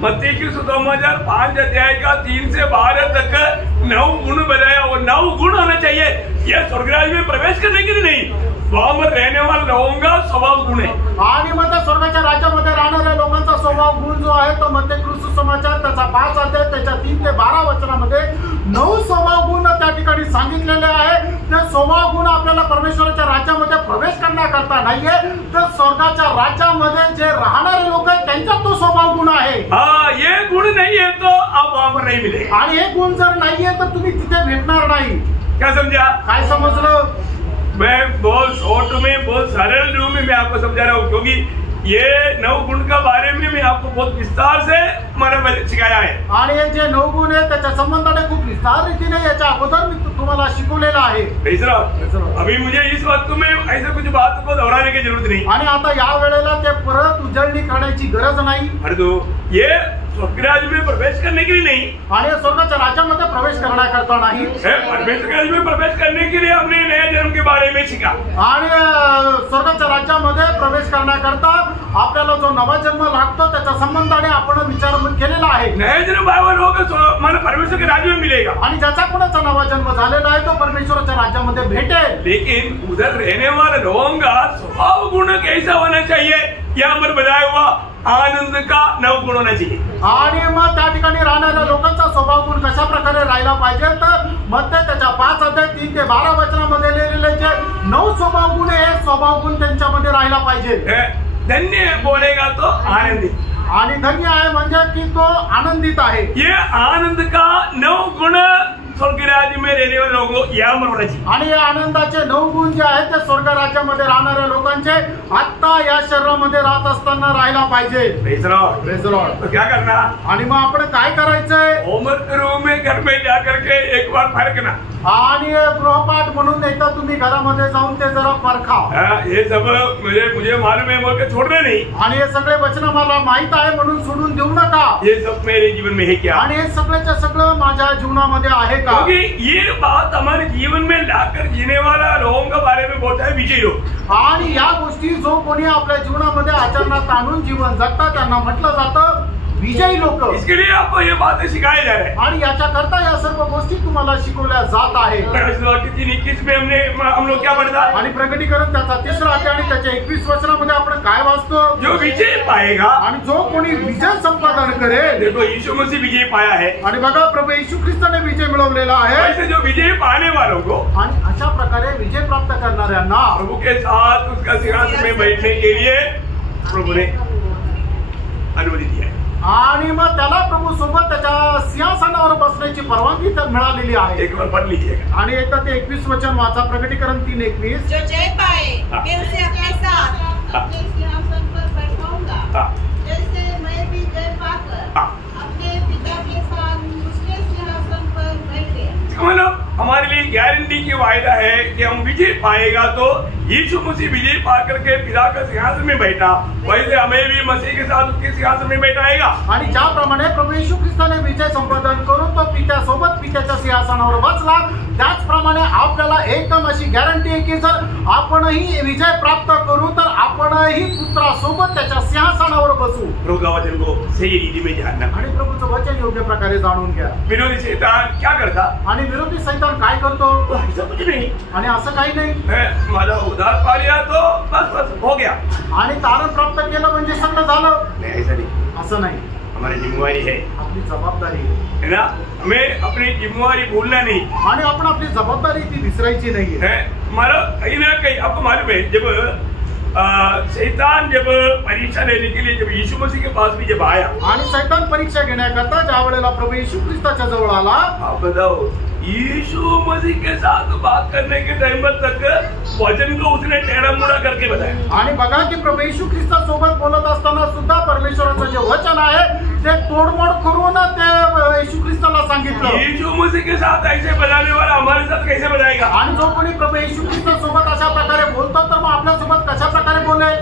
मत्ती की सुसमाचार 5 अध्याय का 3 से 12 तक 9 गुण बताया, और 9 गुण होना चाहिए। यह स्वर्गराज में प्रवेश करने के लिए नहीं, वहां पर रहने वाले लोगों का स्वभाव गुण है। आणि मग त्या स्वर्गाच्या राज्यामध्ये राहणाऱ्या लोकांचा स्वभाव गुण जो आहे तो मत्ती सुसमाचार त्याचा 5 अध्याय त्याच्या 3 ते 12 वचनामध्ये 9 स्वभाव गुण त्या ठिकाणी सांगितलेले आहे। ते स्वभाव गुण आपल्याला परमेश्वराच्या राज्यामध्ये प्रवेश करण्याकरता नाहीये, तर स्वर्गाच्या राज्यामध्ये जे राहणारे लोक आहेत त्यांचा तो स्वभाव गुण आहे। हाँ, ये गुण नहीं है तो आप वहां पर नहीं मिले। आणि हे गुण जर नाहीये तर तुम्ही तिथे भेटणार नाही। क्या समझा? काय समजलं? मैं बहुत शॉर्ट में, बहुत सरल रूप में मैं आपको समझा रहा हूँ, क्योंकि ये 9 गुण का बारे में मैं आपको बहुत विस्तार से मैंने सिखाया है। आणि हे जे 9 गुण आहे त्याच्या संबंधाने खूप विस्तार रीतीने याच्या अगोदर मी तुम्हाला शिकवलेला आहे। अभी मुझे इस वक्त में ऐसे कुछ बात को दोहराने की जरूरत नहीं, आणि आता या वेळेला ते परत उजळणी करण्याची गरज नाही। परंतु ये स्वर्गराज में प्रवेश करने के लिए नहीं, आणि स्वर्गाच्या राज्यामध्ये प्रवेश करण्याकरता नाही, स्वर्गराज में प्रवेश करने के लिए हमने नया जन्म के बारे में सीखा। आणि स्वर्गाच्या राज्यामध्ये प्रवेश करण्याकरता आपल्याला जो नवा जन्म लागतो त्याच्या संबंधाने आपण विचार केलेला आहे। नया जन्म पाया लोग मानो परमेश्वर के राज्य में मिलेगा, आणि ज्याचा कोणाचा नवा जन्म झालेला आहे तो परमेश्वराच्या राज्यामध्ये भेटेल। लेकिन उधर रहने वाले लोगों का स्वभाव गुण कैसा होना चाहिए, यहाँ पर बताया हुआ आनंद का 9 गुण होना चाहिए। आणि मग त्या ठिकाणी राहणाऱ्या लोकांचा स्वभाव गुण कशा प्रकारे राहिला पाहिजे, तर मग त्याच्या 5 अध्याय 3 ते 12 वचनामध्ये लिहिलेले जे 9 स्वभाव गुण हे स्वभाव गुण त्यांच्यामध्ये राहिला पाहिजे। धन्य बोलेगा तो आनंदित, आणि धन्य आहे म्हणजे की तो आनंदित आहे। ये आनंद का 9 गुण स्वर्ग राज्य में रहने वाले लोगों को यहाँ पर होना चाहिए। आणि या आनंदाचे 9 गुण जे आहेत ते स्वर्ग राज्यामध्ये राहणाऱ्या लोकांचे आता या शरीरामध्ये राहत असताना राहायला पाहिजे। Praise Lord. तो क्या करना? आणि मग आपण काय करायचंय? होमवर्क रूम में घर में जाकर के एक बार फरकना, आणि गृहपाठ म्हणून एकदा तुम्ही घरामध्ये जाऊन ते जरा परखा। हे सब मुझे मालूम है बोल के छोड़ना नहीं, आणि हे सगळे वचन मला माहित आहे म्हणून सोडून देऊ नका। ये सब मेरे जीवन में है क्या? आणि हे सगळ्याच्या सगळं माझ्या जीवनामध्ये आहे का? क्योंकि ये बात हमारे जीवन में लाकर जीने वाला लोगों के बारे में बोलता है विजयी लोग। आणि या गोष्टी जो कोणी आपल्या जीवनामध्ये आचरणात आणून जीवन जगतात त्यांना म्हटलं जातं विजयी लोक। इसके लिए आपको ये बातें सिखाई जा रहे हैं, आणि याच्या करता या सर्व गोष्टी तुम्हाला शिकवल्या जात आहे। 21 में हम लोग क्या पढ़ता? आणि प्रकटीकरण त्याचा 3रा अध्याय आणि त्याच्या 21 वचनामध्ये आपण काय वाचतो? जो विजय पाएगा, आणि जो कोणी विजय संपादन करेल, देखो यीशु मसीह विजय पाया है, आणि बघा प्रभू येशू ख्रिस्ताने विजय मिळवलेला आहे। ऐसे जो विजय पाने वालों को, आणि अशा प्रकारे विजय प्राप्त करणाऱ्यांना प्रभु के साथ उसका सिंहासन में बैठने के लिए प्रभु ने अनुमति दिया है। आणि मग त्याला प्रभू सोबत त्याच्या सिंहासनावर बसण्याची परवानगी तर मिळालेली आहे। एक बार पढ़ लीजिएगा। आणि एकदा ते 21 वचन वाचा, प्रकटीकरण 3:21। जो जय पाए मैं उसे अपने साथ अपने सिंहासन पर बैठाऊंगा, जैसे मैं भी जय पाकर अपने पिता के साथ उसके सिंहासन पर बैठ गया। मतलब हमारे लिए गारंटी की वायदा है कि हम विजय पाएगा, तो यीशु मसीह विजय पा करके पिता के सिंहासन में बैठा, वैसे हमें भी मसीह के साथ उसके सिंहासन में बैठाएगा। आणि ज्याप्रमाणे प्रभू येशू ख्रिस्ताने विजय संपादन करून तो पित्यासोबत पित्याच्या सिंहासनावर बसला, त्याचप्रमाणे आपल्याला एकदम अशी गॅरंटी आहे की जर आपणही विजय प्राप्त करू तर आपणही पुत्रासोबत त्याच्या सिंहासनावर बसू। प्रभु का वचन को सही रीति में जानना, आणि प्रभूचं वचन योग्य प्रकारे जाणून घ्या। विरोधी शैतान क्या करता? आणि विरोधी शैतान काय करतो? ऐसा कुछ नहीं, आणि असं काही नाही, माझा उद्धार पा लिया तो बस हो गया, आणि तारण प्राप्त केलं म्हणजे सगळं झालं, नहीं ऐसा नहीं। असं नाही। हमारी जिम्मेवारी है, आपली जबाबदारी है ना. हमें अपनी जिम्मेवारी भूलना नहीं आणि आपण आपली जबाबदारी ती विसरायची नाहीये. है. हमारा कहीं ना कहीं आपको मालूम है, जब शैतान जब परीक्षा लेने के लिए जब यीशु मसीह के पास भी जब आया आणि शैतान परीक्षा घेण्याकरता ज्या वेळेला प्रभू येशू ख्रिस्ताच्या जवळ आला, आप बताओ यीशु मसीह के साथ बात करने के टाइम तक वचन को उसने टेढ़ा मुड़ा करके बताया. आणि बघा की प्रभू येशू ख्रिस्ता सोबत बोलत असताना सुद्धा परमेश्वराचं जे वचन आहे ते तोडमोड करून ते येशू ख्रिस्ताला सांगितलं. यीशु मसीह के साथ ऐसे बताने वाला हमारे साथ कैसे बताएगा. आणि जो कोणी प्रभू येशू ख्रिस्ता सोबत अशा प्रकारे बोलतो तर मग आपल्या सोबत कशा प्रकारे बोलेल.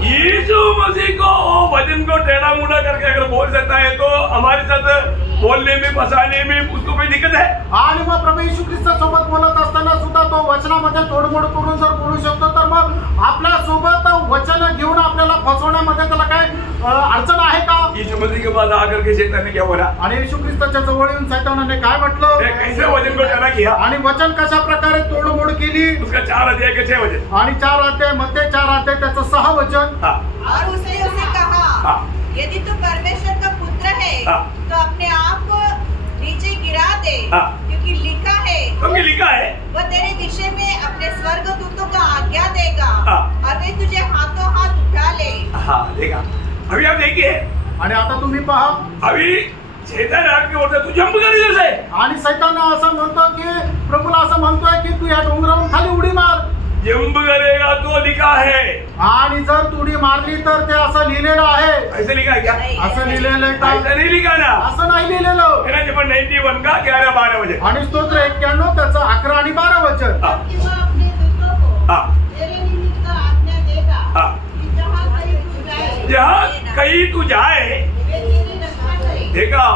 यीशु मसीह को वचन को टेढ़ा मुड़ा करके अगर बोल सकता है तो हमारे साथ बोलने में फसाने में उसको कोई दिक्कत है. आणि मग प्रभू येशू ख्रिस्ता सोबत बोलत असताना सुद्धा तो वचनामध्ये तोडमोड करून जर बोलू शकतो तर मग आपल्या सोबत वचन घेऊन आपल्याला फसवण्यामध्ये त्याला काय अडचण आहे का. यीशु मसीह के पास आकर के शैतान ने क्या बोला. आणि येशू ख्रिस्ताच्या जवळ येऊन शैतानाने काय म्हटलं. कैसे वचन को टेढ़ा किया. आणि वचन कशा प्रकारे तोडमोड केली. उसका 4 अध्याय के 6 वचन. आणि 4 अध्याय मध्ये 4 अध्याय त्याचं 6 वचन. और उसने उसे कहा, यदि तू परमेश्वर का पुत्र है तो अपने आप को नीचे गिरा दे, क्योंकि लिखा है वो तेरे विषय में अपने स्वर्गदूतों को आज्ञा देगा और वे तुझे हाथों हाथ उठा ले. देखा. अभी आप देखिए. आणि आता तुम्ही पहा. अभी शैतान आके बोलता तू जंप कर इधर से. आणि शैतान असं म्हणतो की प्रभूला असं म्हणतोय की तू या डोंगरावरून खाली उडी मार. जंप करेगा तो लिखा है. आणि जर तू उडी मारली तर ते असं लिहिलेलं आहे. ऐसे लिखा है क्या. असं लिहिलेलं आहे का. ऐसा नहीं लिखा ना. असं नाही लिहिलेलं. 91 का 11-12 वचन. आणि स्तोत्र 91 त्याचं 11 आणि 12 वचन. कि वो अपने दूतों को तेरे निमित्त आज्ञा देगा कि जहाँ कहीं तू जाए वे तेरी रक्षा करें. देखा,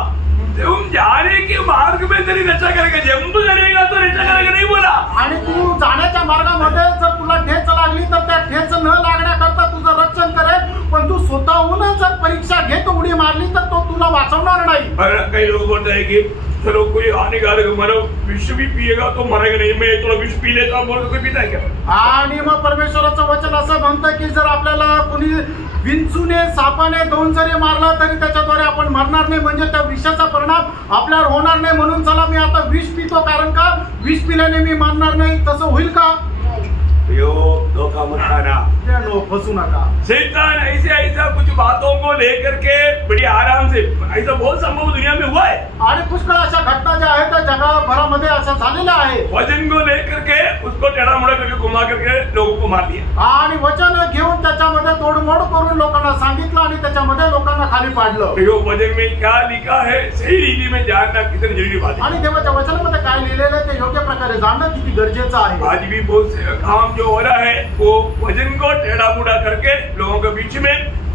तुम जाने के मार्ग में तेरी रक्षा करेगा. जंप करेगा तो रक्षा करेगा नहीं बोला. आणि तू जाण्याच्या मार्गामध्ये जर तुला ठेच लागली तर त्या ठेच न लागण्याकरता तुझं रक्षण करेल. पण तू स्वतःहून जर परीक्षा घेत उडी मारली तर तो तुला वाचवणार नाही. कई लोग बोलते हैं कि चलो कोई हानिकारक मरो विष भी पिएगा तो मरेगा नहीं. मैं थोड़ा विष पी लेता हूँ बोल कोई पीता है क्या. आणि मग परमेश्वराचं वचन असं म्हणतं की जर आपल्याला कोणी विंचूने सापाने 2 जरी मारला तरी त्याच्याद्वारे आपण मरणार नाही. म्हणजे त्या विषाचा परिणाम आपल्यावर होणार नाही. म्हणून चला मी आता विष पितो, कारण का विष पिल्याने मी मरणार नाही. तसं होईल का. धोखा मत खाना. फसू नका. शैतान ऐसा कुछ बातों को लेकर के बड़ी आराम से, ऐसा बहुत संभव दुनिया में हुआ है. आणि पुष्कळ अशा घटना ज्या आहेत त्या जगभरामध्ये अशा झालेल्या आहे. वचन को लेकर के उसको टेढ़ा मुड़ा करके घुमा करके लोगों को मार दिया. आणि वचन घेऊन त्याच्यामध्ये तोडमोड करून लोकांना सांगितलं आणि त्याच्यामध्ये लोकांना खाली पाडलं. वचन में क्या लिखा है सही रीति में जानना कितनी जरूरी बात है. आणि देवाच्या वचनामध्ये काय लिहिलेलं आहे ते योग्य प्रकारे जाणणं किती गरजेचं आहे. आज भी बहुत से काम जो हो रहा है वो वचन को टेढ़ा मुड़ा करके लोगों के बीच में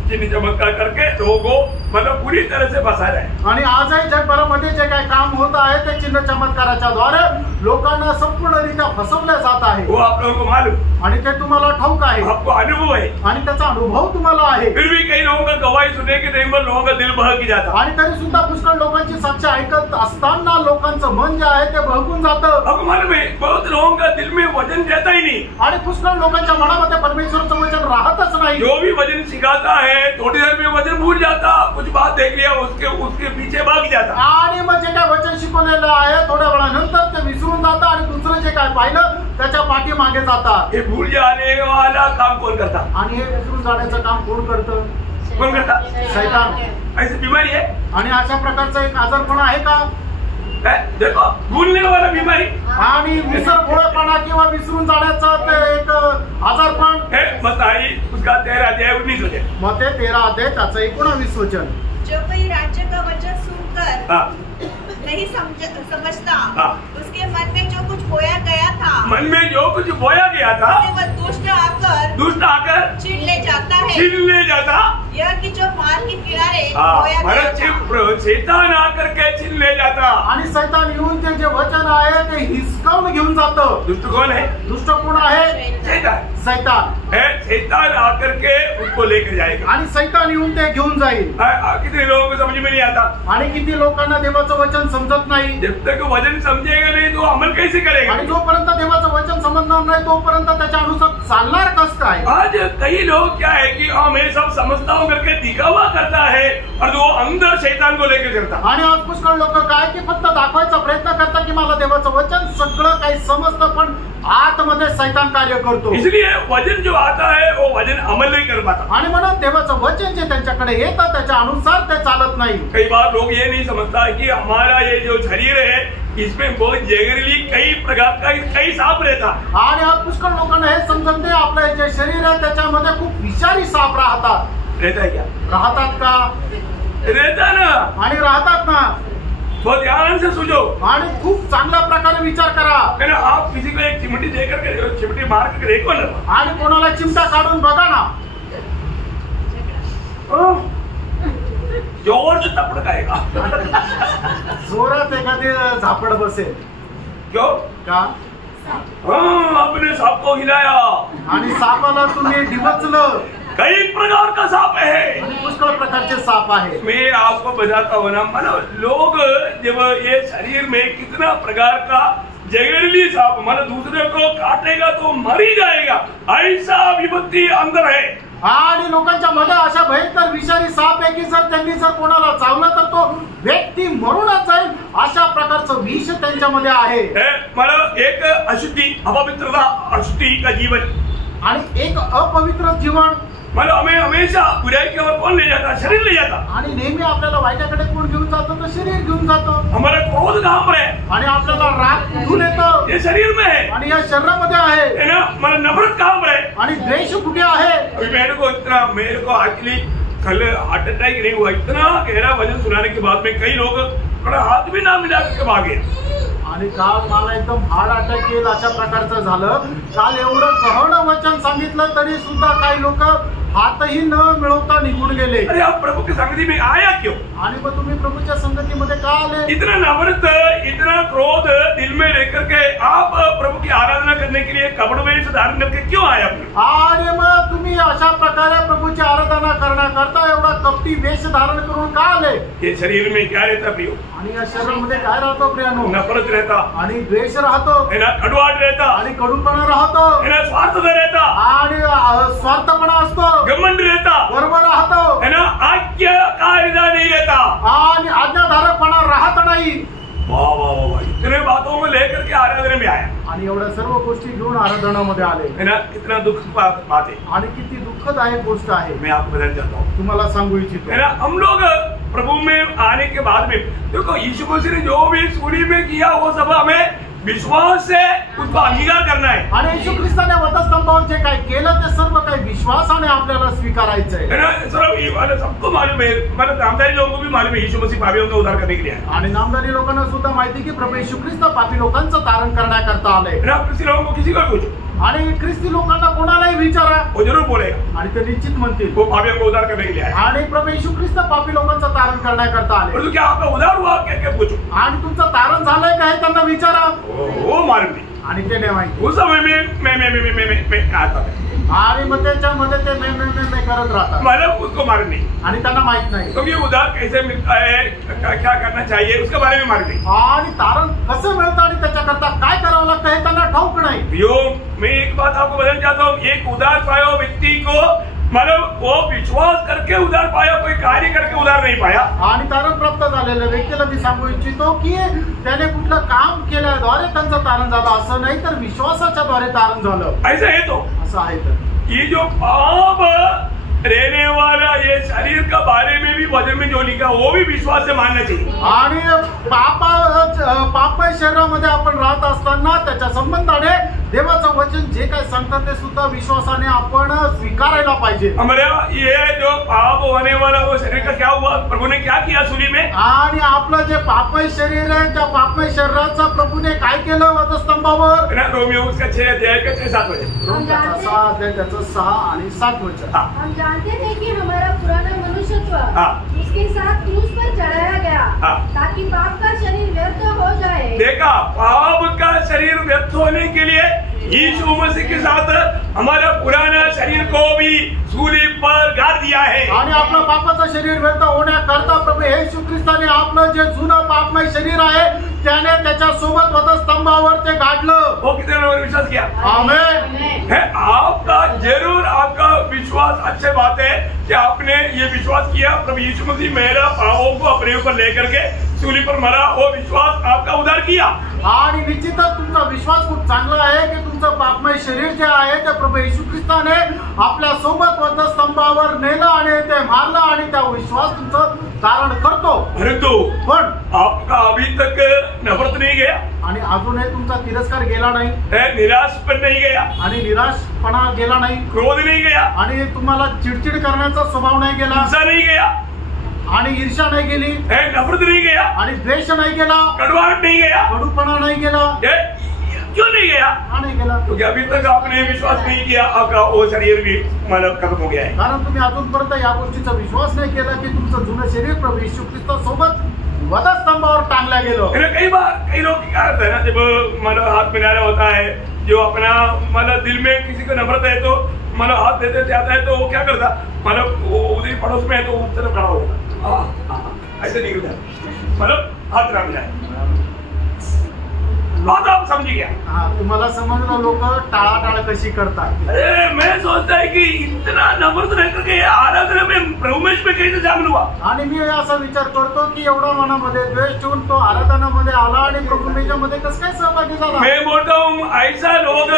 चिन्ह चमत्कार करके लोगों को मतलब पूरी तरह से फंसा रहा है. आणि आजही जगभरामध्ये जे काही काम होत आहे ते चिन्ह चमत्काराच्या द्वारे लोकांना संपूर्णरित्या फसवले जात आहे. वो आप लोगों को मालूम. आणि ते तुम्हाला ठाऊक आहे. आपको अनुभव है. आणि त्याचा अनुभव तुम्हाला आहे. फिर भी कई लोगों का गवाही सुनने के टाइम पर लोगों का दिल बहक जाता. आणि तरी सुद्धा पुष्कळ लोकांची साक्ष ऐकत असताना लोकांचं मन जे आहे ते बहकून जातं. आपको मालूम है बहुत लोगों का दिल में वचन रहता ही नहीं. आणि पुष्कळ लोकांच्या मनामध्ये परमेश्वराचं वचन राहतच नाही. जो भी वचन सिखाता है थोड़ी देर में वचन भूल जाता. कुछ बात देख लिया उसके पीछे भाग जाता. आणि मग जे काय वचन शिकवलेलं आहे थोड्या वेळानंतर ते विसरून जातं आणि दुसरं जे काय पाहिलं त्याच्या पाठी मागे जातात. हे भूल जाने वाला काम कोण करता. आणि हे विसरून जाण्याचं काम कोण करतं. कोण करता. शैतान. ऐसी बीमारी है. आणि अशा प्रकारचा एक आजारपणा आहे का. देखो भूलने वाला बीमारी आणि विसरभोळेपणा किंवा विसरून जाण्याचं ते एक आजारपण है. मत्ती उसका 13 अध्याय 19 वचन. मत्ती 13 अध्याय त्याचं 19 वचन. जो कोई राज्य का वचन सुनकर नहीं समझता उसके मन में जो कुछ बोया गया था. मन में जो कुछ बोया गया था वह दुष्ट आकर छीन ले जाता है. छीन ले जाता. यह कि जो मार्ग के किनारे बोया गया था. शैतान आकर के छीन ले जाता. आणि शैतान येऊन ते जे वचन आहे ते हिसकावून घेऊन जातं. दुष्ट कौन है. दुष्ट कोण आहे. शैतान है. शैतान आकर के उसको लेकर जाएगा. आणि शैतान येऊन ते घेऊन जाईल. कितने लोगों को समझ में नहीं आता. आणि किती लोकांना देवाचं वचन समजत नाही. जब तक वचन समझेगा नहीं तो अमल कैसे करेगा. आणि जोपर्यंत देवाचं वचन समजणार नाही तोपर्यंत त्याच्या अनुसार चालणार कसं काय? आज कई लोग क्या है कि मैं सब समझता हूँ करके दिखावा करता है और वो अंदर शैतान को लेकर करता. आणि आज पुष्कळ लोक काय की फक्त दाखवायचा प्रयत्न करतात की मला देवाचं वचन सगळं काही समजतं, पण आतमध्ये शैतान कार्य करतो. इसलिए वचन जो आता है वो वचन अमल नहीं कर पाता. आणि म्हणून देवाचं वचन जे त्यांच्याकडे येतं त्याच्या अनुसार ते चालत नाही. कई बार लोग ये नहीं समझता कि हमारा ये जो शरीर है इसमें बहुत जहरीली कई प्रकार का कई साप रहता. आणि आज पुष्कळ लोकांना हे समजत नाही आपलं जे शरीर आहे त्याच्यामध्ये खूप विषारी साप राहतात. रहता है क्या? राहतात का? रहता ना. आणि राहतात ना. तो ध्यान से सुनो आणि खूप चांगल्या प्रकारे विचार करा. आप किसी को एक चिमटी देकर के चिमटी मार कर देखो ना, आणि कोणाला चिमटा काढून बघा ना, जोर से थप्पड़ खाएगा. जोरात एखादी झापड बसेल. क्यों? का? आपने सांप को हिलाया आणि सापाला तुम्ही डिवचलं. कई प्रकार का सांप है. पुष्कळ प्रकारचे साप आहे. मैं आपको बताता हूँ ना, मतलब लोग जब ये शरीर में कितना प्रकार का जहरीली सांप मतलब दूसरे को काटेगा तो मर ही जाएगा, ऐसा विपत्ति अंदर है. आणि लोकांच्या मध्ये अशा भयंकर विषारी साप आहे की जर त्यांनी जर कोणाला चावलं तर तो व्यक्ती मरूनच जाईल, अशा प्रकारचं विष त्यांच्यामध्ये आहे. मतलब एक अशुद्धि अपवित्रता अशुद्धि का जीवन आणि एक अपवित्र जीवन. मतलब हमें हमेशा बुराई की ओर कौन ले जाता? शरीर ले जाता. आणि नेहमी आपल्याला वाईटाकडे कोण घेऊन जातो? तर शरीर घेऊन जातो. हमारा क्रोध कहाँ पर है? आणि आपल्याला राग कुठून येतो? ये शरीर में है. आणि या शरीरामध्ये आहे ना. मतलब नफरत कहाँ पर है? आणि द्वेष कुठे आहे? अभी मेरे को एक्चुअली कल हार्ट अटैक नहीं हुआ, इतना गहरा वजन सुनाने के बाद में कई लोग थोड़ा हाथ भी ना मिला के भागे. आणि काल मला एकदम हार्ट अटॅक येईल अशा प्रकारचं झालं. काल एवढं गहन वचन सांगितलं तरी सुद्धा काही लोक हातही न मिळवता निघून गेले. अरे आप प्रभु की संगति में आया क्यों? आणि मग तुम्ही प्रभूच्या संगतीमध्ये का आले? इतना नफरत इतना क्रोध दिल में लेकर के आप प्रभु की आराधना करने के लिए कपड़ में धारण करके क्यों आए अपने? आणि मग तुम्ही अशा प्रकारे प्रभूची आराधना करण्याकरता एवढा कपटी वेश धारण करून का आले? ये शरीर में क्या रहता प्रियो? आणि या शरीरामध्ये काय राहतो प्रियानो? नफरत रहता. आणि द्वेष राहतो. कड़वाहट रहता. आणि कडूपणा राहतो. स्वार्थता रहता. आणि स्वार्थपणा असतो. घमंड रहता. गर्व राहतो. आज्ञाकारिता नहीं रहता. आणि आज्ञाधारकपणा राहत नाही. वाह वाह वाह, इतने बातों में लेकर के आराधना में आया. आणि एवढ्या सर्व गोष्टी घेऊन आराधनामध्ये आले. कितना दुख बात है. आणि किती दुःखदायक गोष्ट आहे. मैं आपको बताना चाहता हूँ, तुम्हाला सांगू इच्छितो. हम लोग प्रभु में आने के बाद में देखो यीशु मसीह ने जो भी सूली में किया वो सब हमें विश्वास से उसको अंगीकार करना है. आणि येशू ख्रिस्ताने वधस्तंभावर जे काही केलं ते सर्व काही विश्वासाने आपल्याला स्वीकारायचं आहे. सबको मालूम है, मतलब नामधारी लोगों को भी मालूम है यीशु मसीह पापियों का उद्धार करने के लिए आया. आणि नामधारी लोकांना सुद्धा माहिती की प्रभू येशू ख्रिस्त पापी लोकांचं तारण करण्याकरता आले. किसी लोगों को किसी को पूछो, आणि ख्रिस्ती लोकांना कोणालाही विचारा, वो जरूर बोलेगा. आणि ते निश्चित म्हणतील वो पापियों को उद्धार करने के लिए आया. आणि प्रभू येशू ख्रिस्त पापी लोकांचं तारण करण्याकरता आले. परंतु क्या आपका उद्धार हुआ क्या पूछो. आणि तुमचं तारण झालंय का हे त्यांना विचारा. वो मालूम नहीं. आणि ते नाही माहिती. उस समय में आता है. आणि मग त्याच्यामध्ये ते मे करत राहतात. मतलब उसको मालूम नहीं. आणि त्यांना माहित नाही तो ये उद्धार कैसे मिलता है, क्या करना चाहिए उसके बारे में मालूम नहीं. आणि तारण कसं मिळतं आणि त्याच्याकरता काय करावं लागतं हे त्यांना ठाऊक नाही. यो मैं एक बात आपको बताना चाहता हूँ, एक उद्धार पाया व्यक्ति को मतलब वो विश्वास करके उद्धार पाया, कोई कार्य करके उद्धार नहीं पाया. आणि तारण प्राप्त झालेल्या व्यक्तीला मी सांगू इच्छितो की त्याने कुठलं काम केल्याद्वारे त्यांचं तारण झालं असं नाही, तर विश्वासाच्या द्वारे तारण झालं. ऐसा है तो असं आहे. तर ये जो पाप रहने वाला ये शरीर का बारे में भी वचन में जो लिखा वो भी विश्वास से मानना चाहिए. आणि पाप शरीरामध्ये आपण राहत असताना त्याच्या संबंधाने देवाचं वचन जे काय सांगतात ते सुद्धा विश्वासाने आपण स्वीकारायला पाहिजे. हमारा ये जो पाप होने वाला वो शरीर का क्या हुआ, प्रभु ने क्या किया सूली में. आणि आपलं जे पापमय शरीर आहे त्या पापमय शरीराचा प्रभूने काय केलं वधस्तंभावर. रोमियो उसका 6 अध्याय का 6-7 वचन. त्याचा 6 अध्याय त्याचं 6 आणि 7 वचन. हम जानते थे कि हमारा पुराना मनुष्यत्व उसके साथ क्रूस पर चढ़ाया गया ताकि पाप का शरीर व्यर्थ हो जाए. देखा, पाप का शरीर व्यर्थ होने के लिए यीशु मसीह के साथ हमारा पुराना शरीर को भी सूली पर गाड़ दिया है. आणि आपलं पापाचं शरीर व्यर्थ होण्याकरता प्रभू येशू ख्रिस्ताने आपलं जे जुनं पापमय शरीर आहे त्याने त्याच्या सोबत वधस्तंभावर ते गाडलं. वो कितने लोगों ने विश्वास किया? आमेन. है आपका जरूर आपका विश्वास अच्छी बात है कि आपने ये विश्वास किया प्रभु यीशु मसीह मेरा पापों को अपने ऊपर लेकर के सूली पर मरा, वो विश्वास आपका उद्धार किया. आणि निश्चितच तुमचा विश्वास खूप चांगला आहे की तुमचं पापमय शरीर जे आहे ते प्रभू येशू ख्रिस्ताने आपल्या सोबत वधस्तंभावर नेलं आणि ते मारलं आणि त्या विश्वास तुमचं कारण करतो. परंतु पण आपका अभी तक नफरत नहीं गया आणि अजूनही तुमचा तिरस्कार गेला नाही, निराश पण नहीं गया आणि निराशपणा गेला नाही, क्रोध नहीं गया आणि तुम्हाला चिडचिड करण्याचा स्वभाव नाही गेला, गुस्सा नहीं गया आणि ईर्ष्या नाही गेली, नफरत नहीं गया आणि द्वेष नाही गेला, कड़वाहट नहीं गया. कडूपणा नाही गेला. क्यों नहीं गया? नाही गेला क्योंकि अभी तक आपने विश्वास नहीं किया, आपका वो शरीर भी मतलब खत्म हो गया है. कारण तुम्ही अजूनपर्यंत या गोष्टीचा विश्वास नाही केला की तुमचं जुनं शरीर प्रभू येशू ख्रिस्तासोबत वधस्तंभावर टांगल्या गेलं. कई बार कई लोग क्या करते हैं ना, जब मतलब हाथ मिलाना होता है, जो अपना मतलब दिल में किसी को नफरत है तो मतलब हाथ देते जाता है, तो वो क्या करता मतलब उधर पड़ोस में है तो उस तरफ खड़ा होगा, ऐसे नहीं होता, मतलब हाथ ना मिलाए. बात आप समझ गया? तुम्हाला समजलं लोक टाळाटाळ कशी करतात. अरे मैं सोचता है कि इतना नफरत रह करके आराधना में प्रभु में कैसे शामिल हुआ. आणि मी असा विचार करतो की एवढा मनामध्ये द्वेष ठेवून तो आराधनामध्ये आला आणि प्रभू मेच्यामध्ये कसं काय सहभागी झाला. मैं बोलता हूँ ऐसा लोग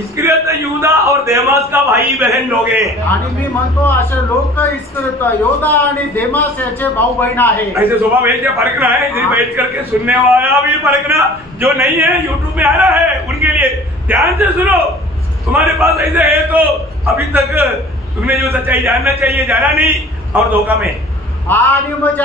इस्करियोत यहूदा और देमास का भाई बहन लोग हैं. आणि मी म्हणतो असे लोक इस्करियोत यहूदा आणि देमास याचे भाऊ बहीण आहे. ऐसे स्वभाव है, क्या परखना है, इधर बैठ करके सुनने वाला भी परखना, जो नहीं है यूट्यूब में आ रहा है उनके लिए ध्यान से सुनो. तुम्हारे पास ऐसे है तो अभी तक तुमने जो सच्चाई जानना चाहिए जाना नहीं और धोखा में. आणि मग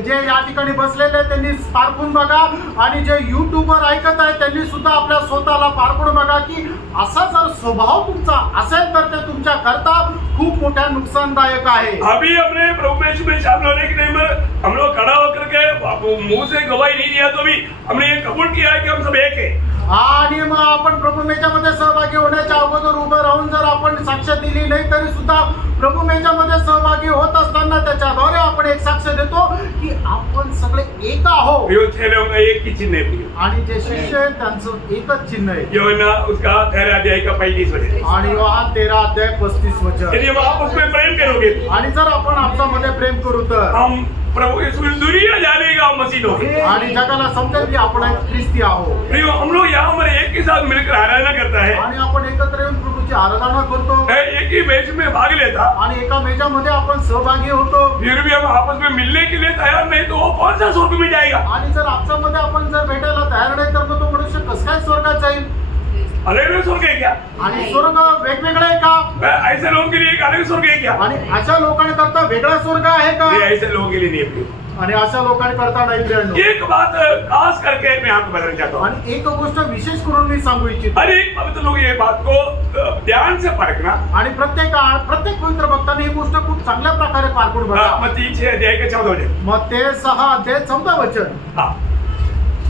जे या ठिकाणी बसलेले त्यांनी पारखून बघा, आणि जे युट्यूबवर ऐकत आहे त्यांनी सुद्धा आपल्या स्वतःला पारखून बघा की असा जर स्वभाव तुमचा असेल तर ते तुमच्या करता खूप मोठ्या नुकसानदायक आहे. अभी हमने प्रभु यीशु में शामिल होने के टाइम में हम लोग खड़ा होकर के मुंह से गवाही नहीं दिया, तो भी हमने ये कबूल किया है कि हम सब एक है. आणि मग आपण प्रभू मेच्यामध्ये सहभागी होण्याच्या अगोदर उभं राहून जर आपण साक्ष दिली नाही तरी सुद्धा प्रभु मेच्यामध्ये सहभागी होत असताना त्याच्याद्वारे आपण एक साक्ष देतो की आपण सगळे एक आहोत. एक ही चिन्ह है, आणि जे शिष्य आहेत त्यांचं एकच चिन्ह आहे. योहन्ना उसका 13 अध्याय का 35 वचन, आणि योहान 13 अध्याय 35 वचन. यदि हम आपस में प्रेम करोगे, आणि जर आपण आपसामध्ये प्रेम करू तर हम प्रभु यीशु दुनिया जानेगा मसीह लोग, आणि जगाला समजेल की आपण एक ख्रिस्ती आहोत. हम लोग यहाँ पर एक ही साथ मिलकर आराधना करता है, आणि आपण एकत्र येऊन प्रभूची आराधना करतो, एक ही मेज में भाग लेता, आणि एका मेजामध्ये आपण सहभागी होतो. फिर भी हम आपस में मिलने के लिए तैयार नहीं तो वो कौन सा स्वर्ग में जाएगा. आणि जर आपसामध्ये आपण जर भेटायला तयार नाही तर तो मनुष्य कसं काय स्वर्गात जाईल. अलग स्वर्ग है क्या? आणि स्वर्ग वेगवेगळे आहे का? ऐसे लोगों के लिए एक अलग स्वर्ग है क्या? आणि अशा लोकांकरता वेगळा स्वर्ग आहे का? ऐसे लोगों के लिए नहीं. आणि अशा लोकांकरता नाही. एक बात खास करके मैं आपको बताना चाहता हूँ, आणि एक गोष्ट विशेष करून मी सांगू इच्छितो. हर एक पवित्र लोग ये बात को ध्यान से परखना, आणि प्रत्येक पवित्र भक्तांनी ही गोष्ट खूप चांगल्या प्रकारे पारखून बघा. मत्ती 6 अध्याय के 14 वचन, मत्ती 6 अध्याय 14 वचन.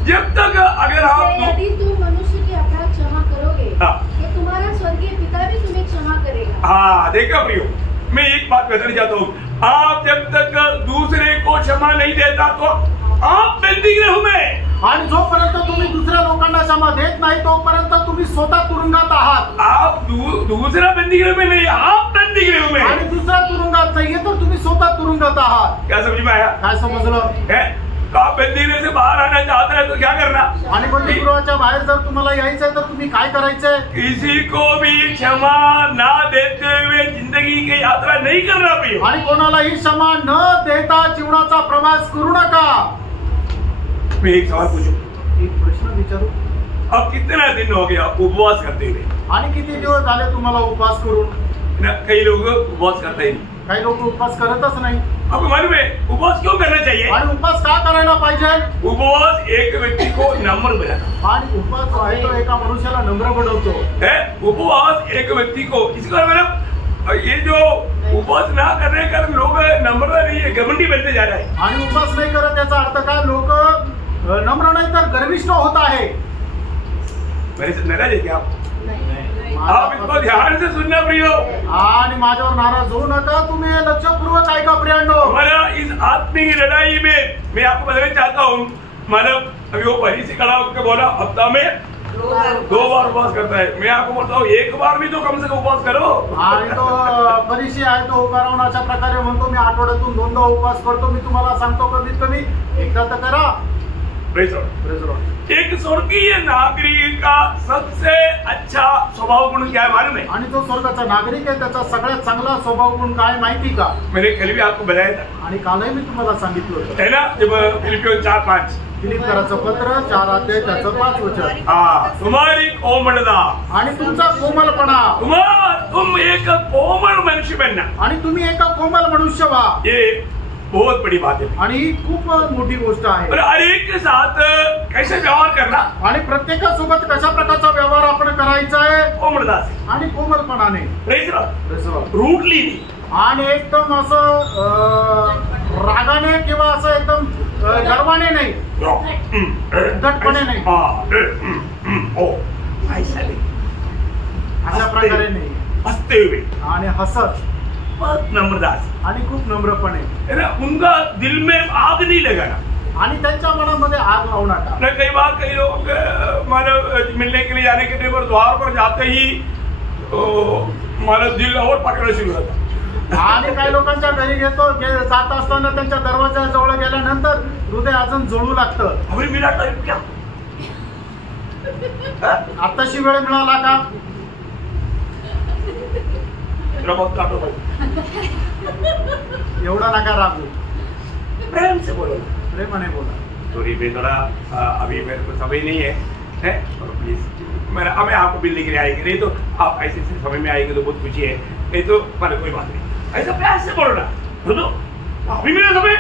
जब तक अगर आप यदि तुम मनुष्य के अपराध क्षमा करोगे तो तुम्हारा स्वर्गीय पिता भी तुम्हें क्षमा करेगा. हाँ देखा प्रियो, मैं एक बात बताना चाहता हूँ, आप जब तक दूसरे को क्षमा नहीं देता तो आप बंदीगृह में, आणि जोपर्यंत तुम्ही दुसऱ्या लोकांना क्षमा देत नाही तोपर्यंत तुम्ही स्वतः तुरुंगात आहात. आप दूसरा बंदीगृह में नहीं, आप बंदीगृह में, आणि दुसऱ्या तुरुंगात नाहीये तर तुम्ही स्वतः तुरुंगात आहात. क्या समझ में आया? काय समजलं? तो आप बंदीगृह से बाहर आना चाहते हैं तो क्या करना. आणि बंदीगृहाच्या बाहेर जर तुम्हाला यायचंय तर तुम्ही काय करायचंय? किसी को भी क्षमा ना देते हुए जिंदगी की यात्रा नहीं करना प्रिय. आणि कोणालाही क्षमा न देता जीवनाचा प्रवास करू नका. मैं एक सवाल पूछूं, एक प्रश्न विचारू. अब कितना दिन हो गया उपवास करते हुए? आणि किती दिवस झाले तुम्हाला उपवास करून? कई लोग उपवास करते ही नहीं. काही लोक उपवास करतच नाही. आपको मालूम है उपवास क्यों करना चाहिए? आणि उपवास का करायला पाहिजे? उपवास एक व्यक्ति को नम्र बनाता, आणि उपवास जो आहे तो एका मनुष्याला नम्र बनवतो. उपवास एक व्यक्ति को, इसका मतलब ये जो उपवास ना करने का लोग नम्रता नहीं है, घमंडी बनते जा रहे हैं. आणि उपवास नाही करत याचा अर्थ काय? लोक नम्र नाही तर गर्विष्ठ होत आहे. मेरे से नाराज है क्या आप इसको ध्यान से सुनना प्रियो. आणि माझ्यावर नाराज होऊ नका, तुम्ही लक्षपूर्वक ऐका प्रियांनो. हमारा इस आत्मिक लड़ाई में मैं आपको बताना चाहता हूँ, मतलब अभी वो फरीसी खड़ा होकर बोला हफ्ता में 2 बार उपवास करता है। मैं आपको बोलता हूँ 1 बार भी तो कम से कम उपवास करो। आणि तो फरीसी आहे तो उभा राहून अशा प्रकारे म्हणतो मी आठवड्यातून 2दा उपवास करतो। मी तुम्हाला सांगतो कमीत कमी एकदा तर करा। Praise Lord. एक स्वर्गीय नागरिक का सबसे अच्छा स्वभाव गुण क्या है मालूम है? आणि जो स्वर्गाचा नागरिक आहे त्याचा सगळ्यात चांगला स्वभाव गुण काय माहिती का? मैंने कल भी आपको बताया था आणि कालही मी तुम्हाला सांगितलं होतं है ना, जब फिलिपियों 4:5 फिलिप्पियराचं पत्र 4 अध्याय त्याचं 5 वचन। तुम्हारी कोमलता आणि तुमचा कोमलपणा, तुम एक कोमल मनुष्य बनना, आणि तुम्ही एका कोमल मनुष्य व्हा, ये बहुत बड़ी बात है आणि ही खूप मोठी गोष्ट आहे। और हर एक के साथ कैसे व्यवहार करना, आणि प्रत्येकासोबत कशा प्रकारचा व्यवहार आपण करायचा आहे? कोमलता से आणि कोमलपणाने, रूडली नहीं, आणि एकदम असं रागाने किंवा असं एकदम गर्वाने नाही, उद्धटपणे नाही, अशा प्रकारे नाही, हंसते हुए आणि हसत, बहुत नम्रता से, आणि खूप नम्रपणे, उनका दिल में आग नहीं लगाना, आणि त्यांच्या मनामध्ये आग लावू नका। कई बार कई लोग मतलब मिलने के लिए जाने के लिए द्वार पर जाते ही मतलब दिल और पकड़ना शुरू होता। आणि काही लोकांच्या घरी घेतो जात असताना त्यांच्या दरवाजाजवळ गेल्यानंतर हृदय अजून जळू लागतं। अभी मिला टाइम क्या आताशी वेळ मिळाला का? बहुत काटो भाई, एवढा नका रागू, प्रेम से बोलो, प्रेमाने बोला। सॉरी मैं थोड़ा अभी मेरे को समय नहीं है और प्लीज मैं आपको मिलने के लिए आएंगे, नहीं तो आप ऐसे समय में आएंगे तो बहुत खुशी है, नहीं तो पर कोई बात नहीं, ऐसा प्यार से बोलो ना, सुनो अभी मेरा समय